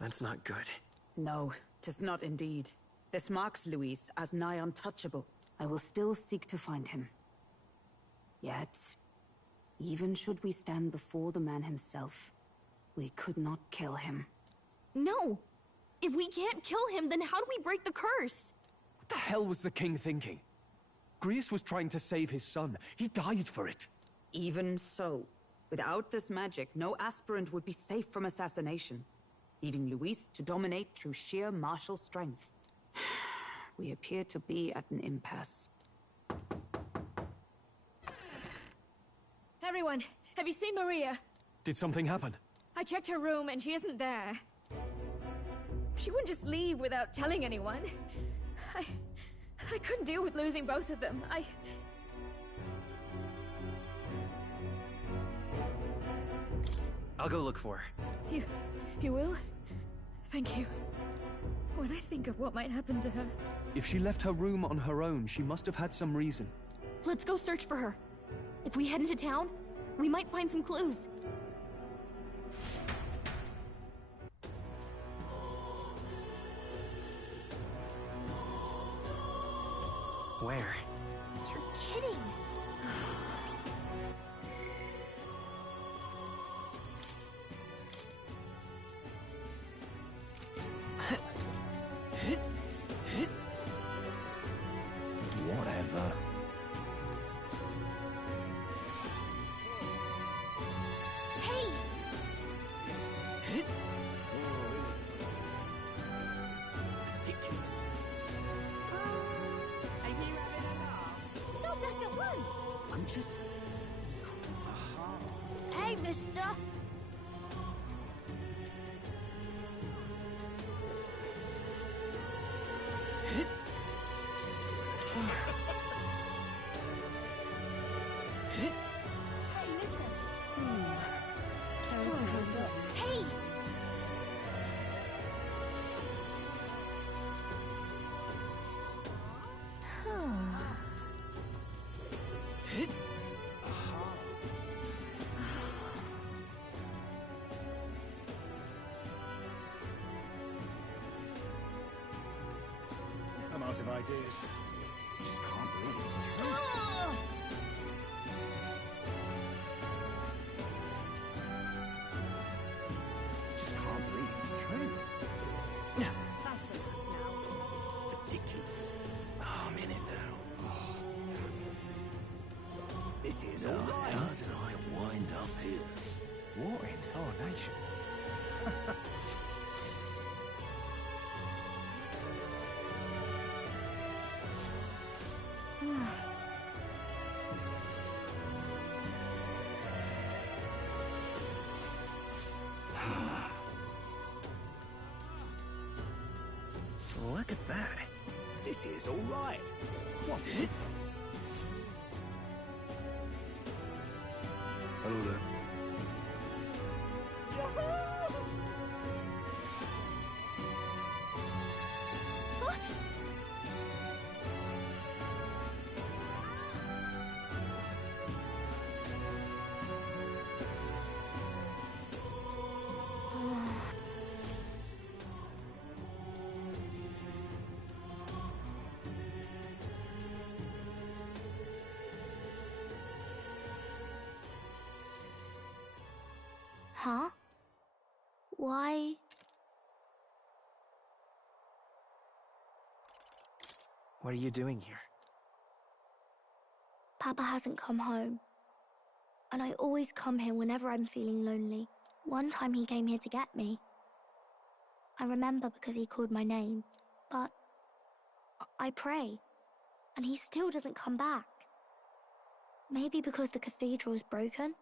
That's not good. No, 'tis not indeed. This marks Luis as nigh untouchable. I will still seek to find him. Yet, even should we stand before the man himself, we could not kill him. No! If we can't kill him, then how do we break the curse? What the hell was the king thinking? Grius was trying to save his son. He died for it. Even so, without this magic, no aspirant would be safe from assassination, leaving Luis to dominate through sheer martial strength. We appear to be at an impasse. Everyone, have you seen Maria? Did something happen? I checked her room and she isn't there. She wouldn't just leave without telling anyone. I couldn't deal with losing both of them. I'll go look for her. You will? Thank you. When I think of what might happen to her... If she left her room on her own, she must have had some reason. Let's go search for her. If we head into town, we might find some clues. Where? You're kidding! Whatever. Hey! Ridiculous. Stop that at once! Lunches? Hey, mister! Hey, listen! Sorry to hold up. Hey! I'm out of ideas. Just can't believe it's true. Just can't believe it's true. That's enough now. Ridiculous. Oh, I'm in it now. This is Now, all right. how did I wind up here? What in tarnation? Look at that. This is all right. What is it? Hello there. Huh? Why? What are you doing here? Papa hasn't come home. And I always come here whenever I'm feeling lonely. One time he came here to get me. I remember because he called my name. But I pray, and he still doesn't come back. Maybe because the cathedral's broken?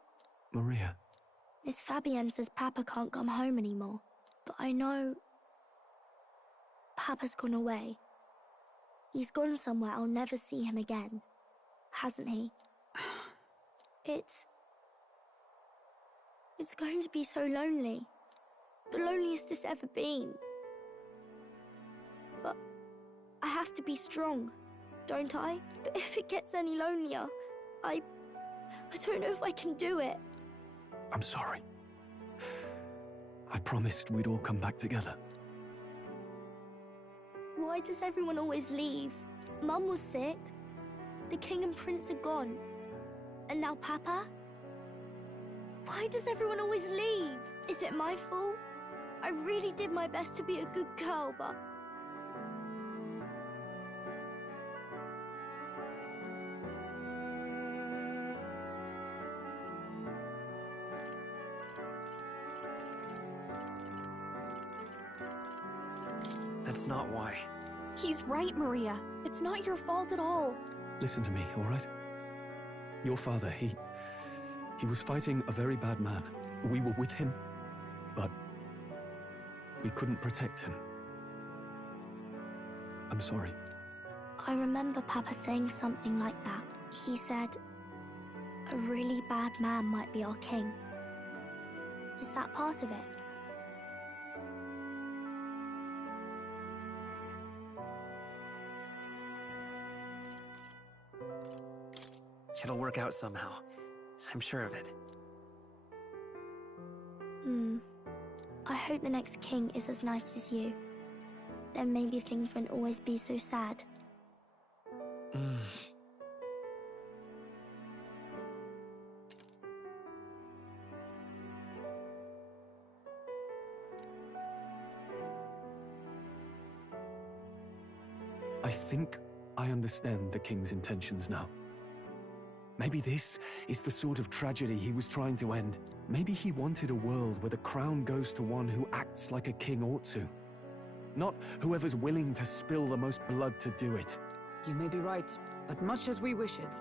Maria. Miss Fabienne says Papa can't come home anymore. But I know... Papa's gone away. He's gone somewhere I'll never see him again. Hasn't he? It's going to be so lonely. The loneliest it's ever been. But I have to be strong, don't I? But if it gets any lonelier, I don't know if I can do it. I'm sorry. I promised we'd all come back together. Why does everyone always leave? Mum was sick. The king and prince are gone. And now Papa? Why does everyone always leave? Is it my fault? I really did my best to be a good girl, but... That's not why. He's right, Maria. It's not your fault at all. Listen to me, all right? Your father, he was fighting a very bad man. We were with him, but we couldn't protect him. I'm sorry. I remember Papa saying something like that. He said, a really bad man might be our king. Is that part of it? It'll work out somehow. I'm sure of it. I hope the next king is as nice as you. Then maybe things won't always be so sad. I think I understand the king's intentions now. Maybe this is the sort of tragedy he was trying to end. Maybe he wanted a world where the crown goes to one who acts like a king ought to. Not whoever's willing to spill the most blood to do it. You may be right, but much as we wish it,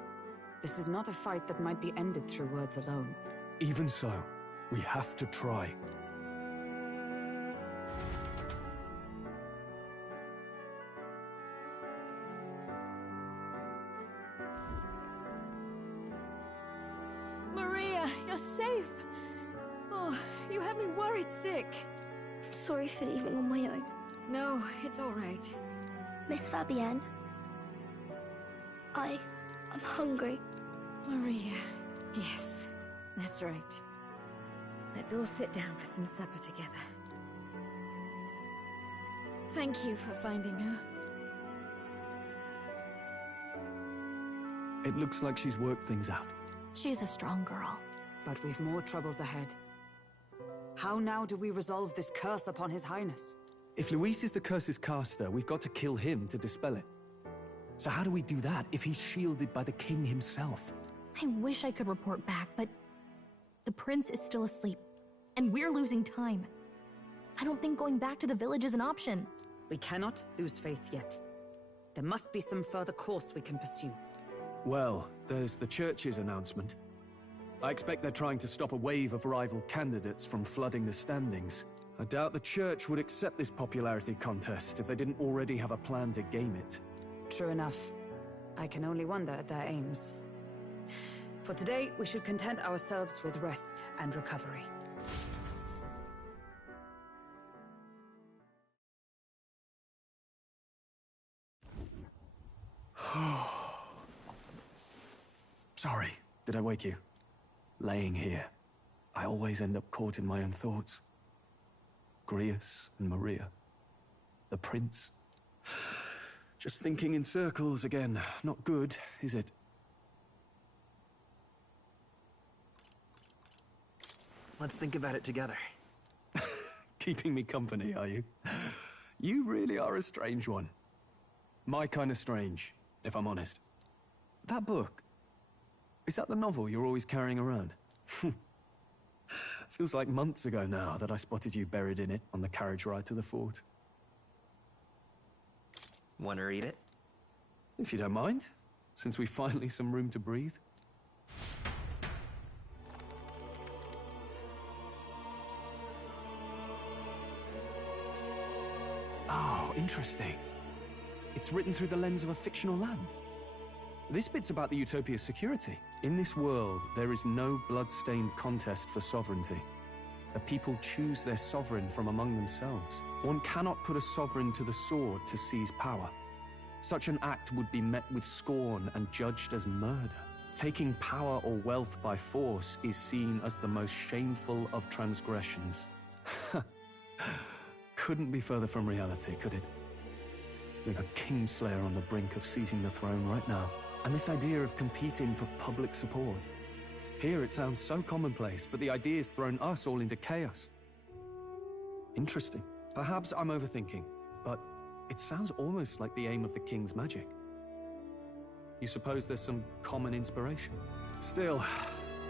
this is not a fight that might be ended through words alone. Even so, we have to try. Maria, you're safe. Oh, you had me worried sick. Sorry for leaving on my own. No, it's all right. Miss Fabienne, I'm hungry. Maria. Yes, that's right. Let's all sit down for some supper together. Thank you for finding her. It looks like she's worked things out. She's a strong girl. But we've more troubles ahead. How now do we resolve this curse upon His Highness? If Luis is the curse's caster, we've got to kill him to dispel it. So how do we do that if he's shielded by the king himself? I wish I could report back, but the prince is still asleep, and we're losing time. I don't think going back to the village is an option. We cannot lose faith yet. There must be some further course we can pursue. Well, there's the church's announcement. I expect they're trying to stop a wave of rival candidates from flooding the standings. I doubt the church would accept this popularity contest if they didn't already have a plan to game it. True enough. I can only wonder at their aims. For today, we should content ourselves with rest and recovery. Sorry, did I wake you? Laying here, I always end up caught in my own thoughts. Grius and Maria. The prince. Just thinking in circles again. Not good, is it? Let's think about it together. Keeping me company, are you? You really are a strange one. My kind of strange, if I'm honest. That book, is that the novel you're always carrying around? Feels like months ago now that I spotted you buried in it on the carriage ride to the fort. Want to read it? If you don't mind, since we've finally some room to breathe. Oh, interesting. It's written through the lens of a fictional land. This bit's about the Utopia's security. In this world, there is no blood-stained contest for sovereignty. The people choose their sovereign from among themselves. One cannot put a sovereign to the sword to seize power. Such an act would be met with scorn and judged as murder. Taking power or wealth by force is seen as the most shameful of transgressions. Couldn't be further from reality, could it? We have a Kingslayer on the brink of seizing the throne right now. And this idea of competing for public support. Here it sounds so commonplace, but the idea's thrown us all into chaos. Interesting. Perhaps I'm overthinking, but it sounds almost like the aim of the King's magic. You suppose there's some common inspiration? Still,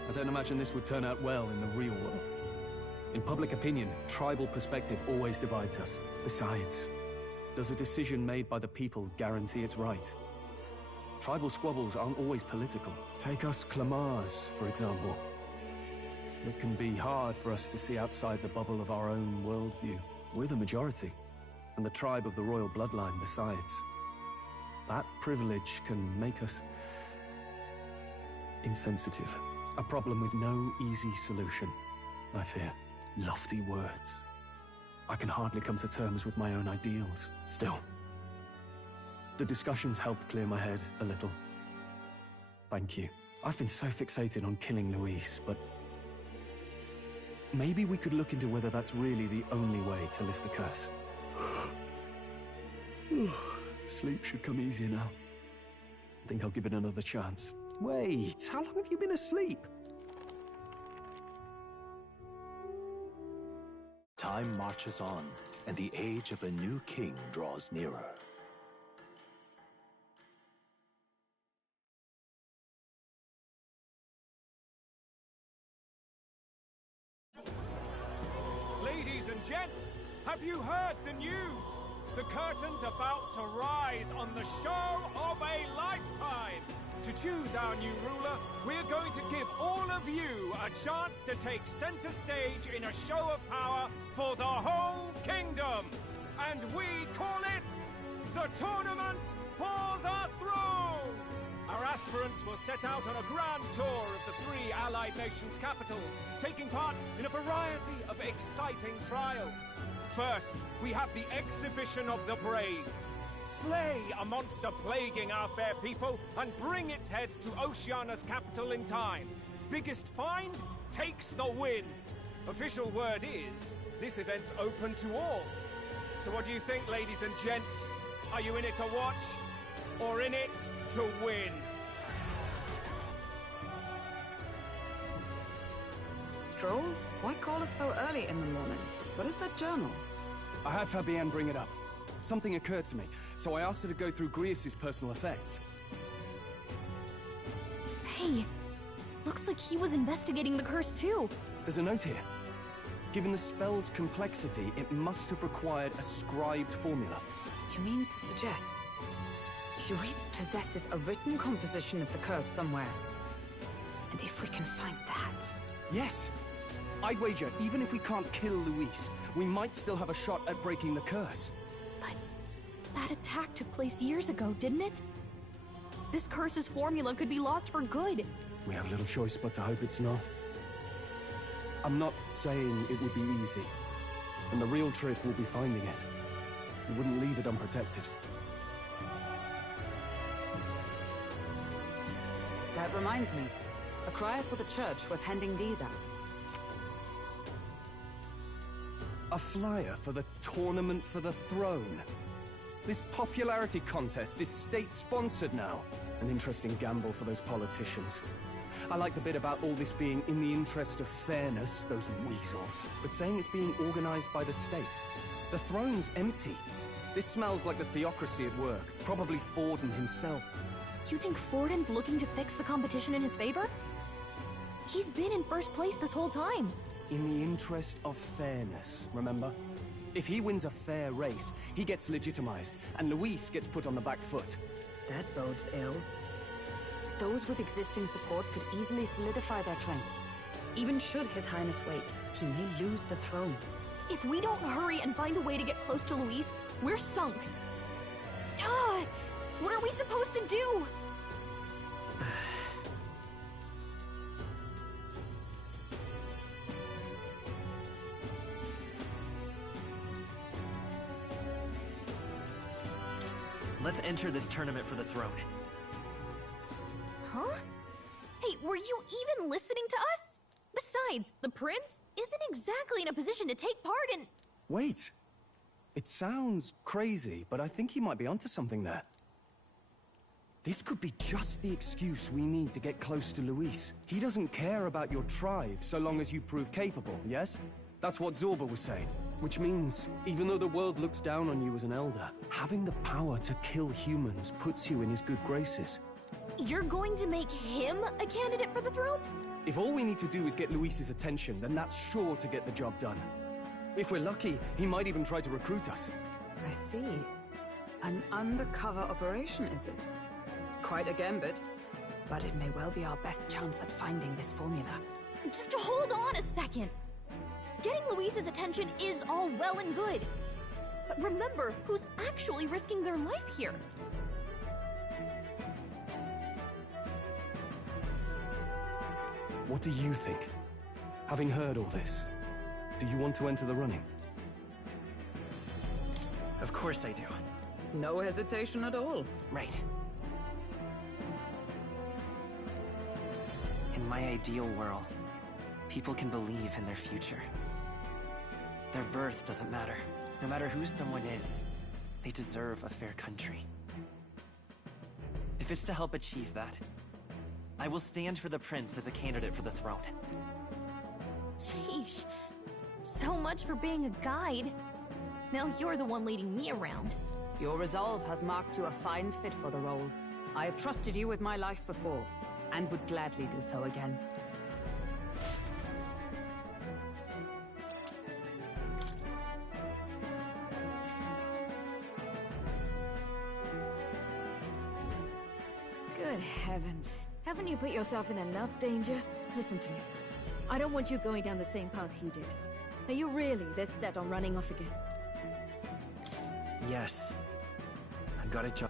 I don't imagine this would turn out well in the real world. In public opinion, tribal perspective always divides us. Besides, does a decision made by the people guarantee it's right? Tribal squabbles aren't always political. Take us Clamars, for example. It can be hard for us to see outside the bubble of our own worldview. We're the majority, and the tribe of the royal bloodline besides. That privilege can make us insensitive. A problem with no easy solution, I fear. Lofty words. I can hardly come to terms with my own ideals. Still, the discussions helped clear my head a little. Thank you. I've been so fixated on killing Luis, but maybe we could look into whether that's really the only way to lift the curse. Sleep should come easier now. I think I'll give it another chance. Wait, how long have you been asleep? Time marches on, and the age of a new king draws nearer. Ladies and gents, have you heard the news? The curtain's about to rise on the show of a lifetime! To choose our new ruler, we're going to give all of you a chance to take center stage in a show of power for the whole kingdom! And we call it the Tournament for the Throne! Our aspirants will set out on a grand tour of the 3 allied nations' capitals, taking part in a variety of exciting trials. First, we have the Exhibition of the Brave. Slay a monster plaguing our fair people and bring its head to Oceania's capital in time. Biggest find takes the win. Official word is, this event's open to all. So what do you think, ladies and gents? Are you in it to watch, or in it to win? Stroll? Why call us so early in the morning? What is that journal? I had Fabienne bring it up. Something occurred to me, so I asked her to go through Grius' personal effects. Hey, looks like he was investigating the curse too. There's a note here. Given the spell's complexity, it must have required a scribed formula. You mean to suggest Luis possesses a written composition of the curse somewhere? And if we can find that... Yes! I'd wager, even if we can't kill Luis, we might still have a shot at breaking the curse. But that attack took place years ago, didn't it? This curse's formula could be lost for good. We have little choice but to hope it's not. I'm not saying it would be easy. And the real trick will be finding it. We wouldn't leave it unprotected. That reminds me. A crier for the church was handing these out. A flyer for the Tournament for the Throne. This popularity contest is state-sponsored now. An interesting gamble for those politicians. I like the bit about all this being in the interest of fairness, those weasels. But saying it's being organized by the state. The throne's empty. This smells like the theocracy at work. Probably Forden himself. You think Forden's looking to fix the competition in his favor? He's been in first place this whole time. In the interest of fairness, remember? If he wins a fair race, he gets legitimized, and Luis gets put on the back foot. That bodes ill. Those with existing support could easily solidify their claim. Even should His Highness wait, he may lose the throne. If we don't hurry and find a way to get close to Luis, we're sunk. What are we supposed to do? Let's enter this tournament for the throne. Huh? Hey, were you even listening to us? Besides, the prince isn't exactly in a position to take part in... Wait. It sounds crazy, but I think he might be onto something there. This could be just the excuse we need to get close to Luis. He doesn't care about your tribe so long as you prove capable, yes? That's what Zorba was saying. Which means, even though the world looks down on you as an elder, having the power to kill humans puts you in his good graces. You're going to make him a candidate for the throne? If all we need to do is get Luis's attention, then that's sure to get the job done. If we're lucky, he might even try to recruit us. I see. An undercover operation, is it? Quite a gambit. But it may well be our best chance at finding this formula. Just hold on a second. Getting Luis's attention is all well and good. But remember who's actually risking their life here. What do you think? Having heard all this, do you want to enter the running? Of course I do. No hesitation at all. Right. In my ideal world, people can believe in their future. Their birth doesn't matter. No matter who someone is, they deserve a fair country. If it's to help achieve that, I will stand for the prince as a candidate for the throne. Sheesh. So much for being a guide. Now you're the one leading me around. Your resolve has marked you a fine fit for the role. I have trusted you with my life before, and would gladly do so again. Good heavens. Haven't you put yourself in enough danger? Listen to me. I don't want you going down the same path he did. Are you really this set on running off again? Yes. I've got a job.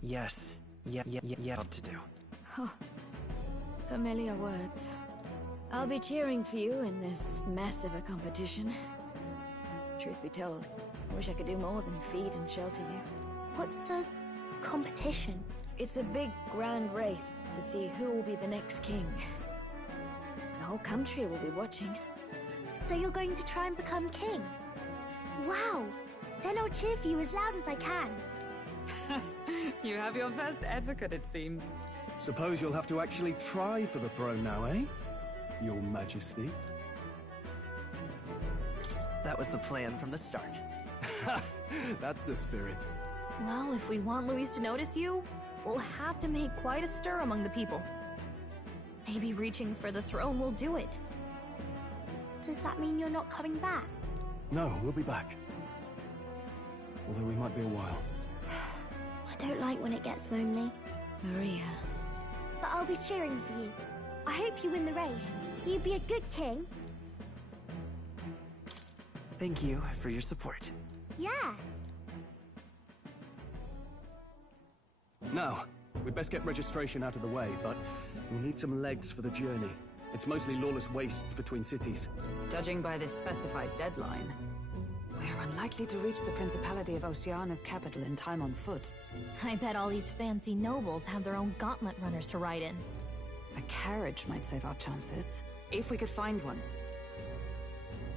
Yes. Yeah, what to do. Huh. Familiar words. I'll be cheering for you in this mess of a competition. truth be told. I wish I could do more than feed and shelter you. What's the competition? It's a big, grand race to see who will be the next king. The whole country will be watching. So you're going to try and become king? Wow! Then I'll cheer for you as loud as I can. You have your first advocate, it seems. Suppose you'll have to actually try for the throne now, eh? Your Majesty. That was the plan from the start. That's the spirit. Well, if we want Luis to notice you, we'll have to make quite a stir among the people. Maybe reaching for the throne will do it. Does that mean you're not coming back? No, we'll be back. Although we might be a while. I don't like when it gets lonely. Maria. But I'll be cheering for you. I hope you win the race. You'd be a good king. Thank you for your support. Yeah. Now, we'd best get registration out of the way, but we'll need some legs for the journey. It's mostly lawless wastes between cities. Judging by this specified deadline, we're unlikely to reach the Principality of Oceana's capital in time on foot. I bet all these fancy nobles have their own gauntlet runners to ride in. A carriage might save our chances, if we could find one.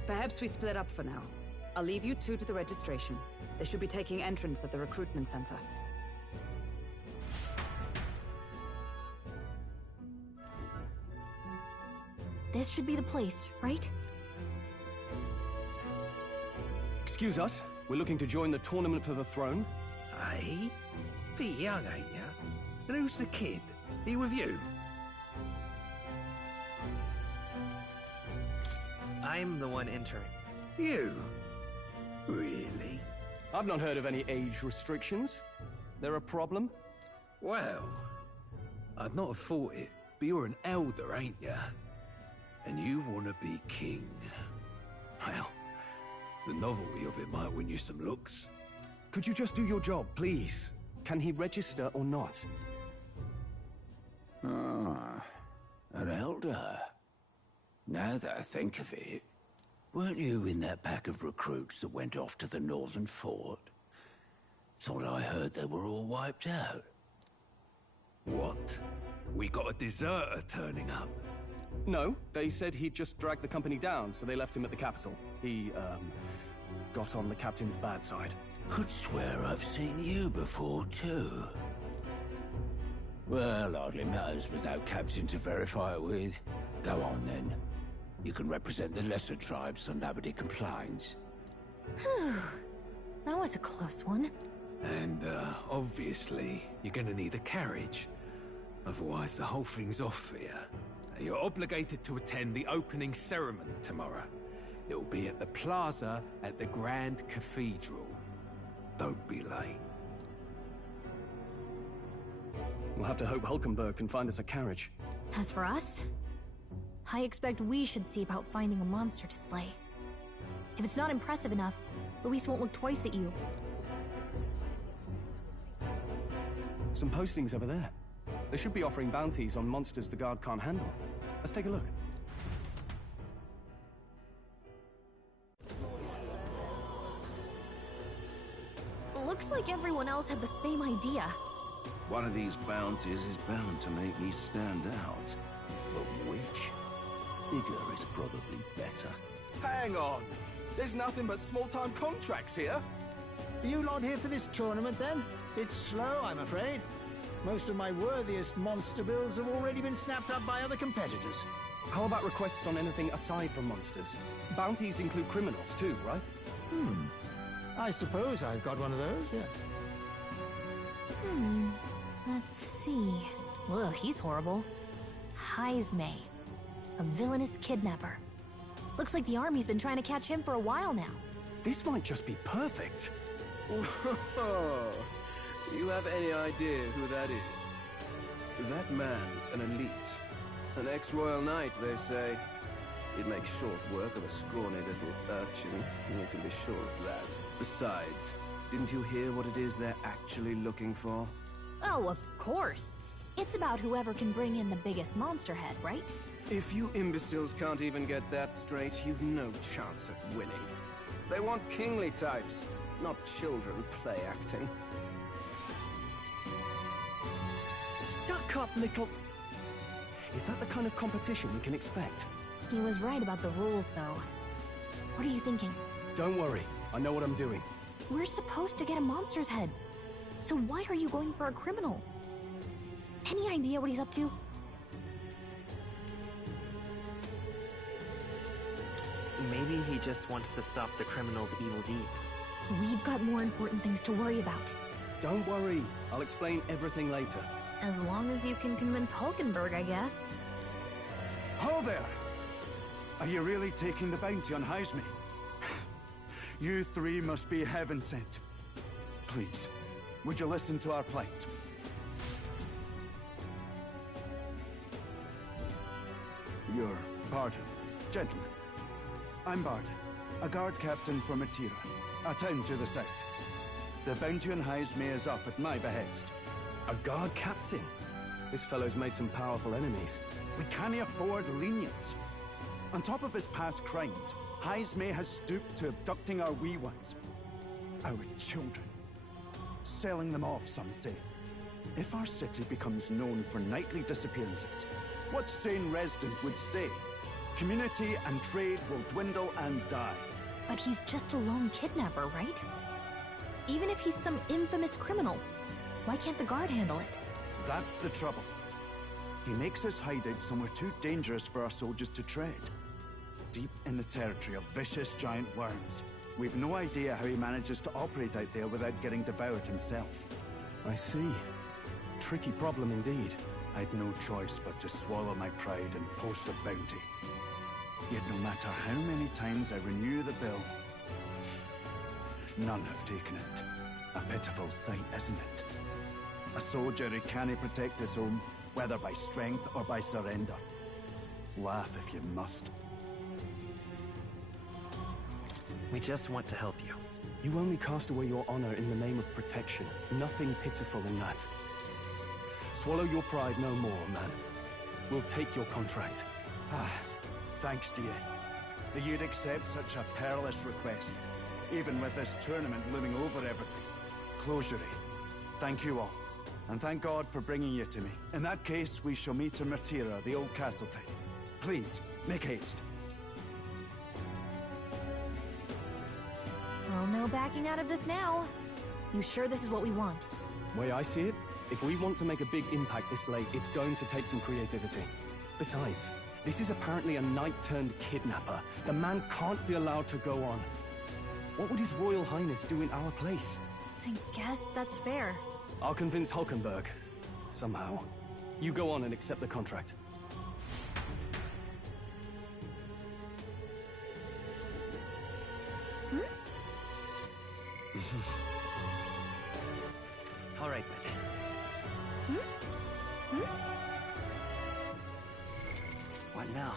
Perhaps we split up for now. I'll leave you two to the registration. They should be taking entrance at the recruitment center. This should be the place, right? Excuse us, we're looking to join the tournament for the throne. Aye? Bit young, ain't ya? And who's the kid? He with you? I'm the one entering. You? Really? I've not heard of any age restrictions. There a problem? Well, I'd not have thought it, but you're an elder, ain't ya? And you want to be king. Well, the novelty of it might win you some looks. Could you just do your job, please? Can he register or not? Ah, an elder. Now that I think of it, weren't you in that pack of recruits that went off to the northern fort? Thought I heard they were all wiped out. What? We got a deserter turning up? No, they said he'd just dragged the company down, so they left him at the capital. He, got on the captain's bad side. Could swear I've seen you before, too. Well, hardly matters without captain to verify it with. Go on, then. You can represent the lesser tribes so nobody complains. Whew. That was a close one. And, obviously, you're gonna need a carriage. Otherwise, the whole thing's off for you. You're obligated to attend the opening ceremony tomorrow. It'll be at the plaza at the Grand Cathedral. Don't be late. We'll have to hope Hulkenberg can find us a carriage. As for us, I expect we should see about finding a monster to slay. If it's not impressive enough, Luis won't look twice at you. Some postings over there. They should be offering bounties on monsters the guard can't handle. Let's take a look. Looks like everyone else had the same idea. One of these bounties is bound to make me stand out. But which? Bigger is probably better. Hang on! There's nothing but small-time contracts here! Are you lot here for this tournament, then? It's slow, I'm afraid. Most of my worthiest monster bills have already been snapped up by other competitors. How about requests on anything aside from monsters? Bounties include criminals too, right? I suppose I've got one of those, yeah. Let's see. Ugh, he's horrible. Heisme. A villainous kidnapper. Looks like the army's been trying to catch him for a while now. This might just be perfect. You have any idea who that is? That man's an elite. An ex-royal knight, they say. He'd make short work of a scrawny little urchin, you can be sure of that. Besides, didn't you hear what it is they're actually looking for? Oh, of course. It's about whoever can bring in the biggest monster head, right? If you imbeciles can't even get that straight, you've no chance at winning. They want kingly types, not children play acting. Stuck-up little... Is that the kind of competition we can expect? He was right about the rules, though. What are you thinking? Don't worry, I know what I'm doing. We're supposed to get a monster's head. So why are you going for a criminal? Any idea what he's up to? Maybe he just wants to stop the criminal's evil deeds. We've got more important things to worry about. Don't worry, I'll explain everything later. As long as you can convince Hulkenberg, I guess. Ho there! Are you really taking the bounty on Heisme? You three must be heaven sent. Please, would you listen to our plight? Your pardon, gentlemen. I'm Barden, a guard captain from Atira, a town to the south. The bounty on Heisme is up at my behest. A guard captain? This fellow's made some powerful enemies. We can't afford lenience. On top of his past crimes, Heisme has stooped to abducting our wee ones. Our children. Selling them off, some say. If our city becomes known for nightly disappearances, what sane resident would stay? Community and trade will dwindle and die. But he's just a lone kidnapper, right? Even if he's some infamous criminal, why can't the guard handle it? That's the trouble. He makes his hideout somewhere too dangerous for our soldiers to tread. Deep in the territory of vicious giant worms. We've no idea how he manages to operate out there without getting devoured himself. I see. Tricky problem indeed. I'd no choice but to swallow my pride and post a bounty. Yet no matter how many times I renew the bill, none have taken it. A pitiful sight, isn't it? A soldier who can't protect his home, whether by strength or by surrender. Laugh if you must. We just want to help you. You only cast away your honor in the name of protection. Nothing pitiful in that. Swallow your pride no more, man. We'll take your contract. Thanks to you. That you'd accept such a perilous request, even with this tournament looming over everything. Closure. Thank you all. And thank God for bringing you to me. In that case, we shall meet in Martira, the old castle town. Please, make haste. Well, no backing out of this now. You sure this is what we want? Way I see it, if we want to make a big impact this late, it's going to take some creativity. Besides, this is apparently a knight-turned-kidnapper. The man can't be allowed to go on. What would His Royal Highness do in our place? I guess that's fair. I'll convince Hulkenberg. Somehow. You go on and accept the contract. All right, then. What now?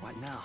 What now?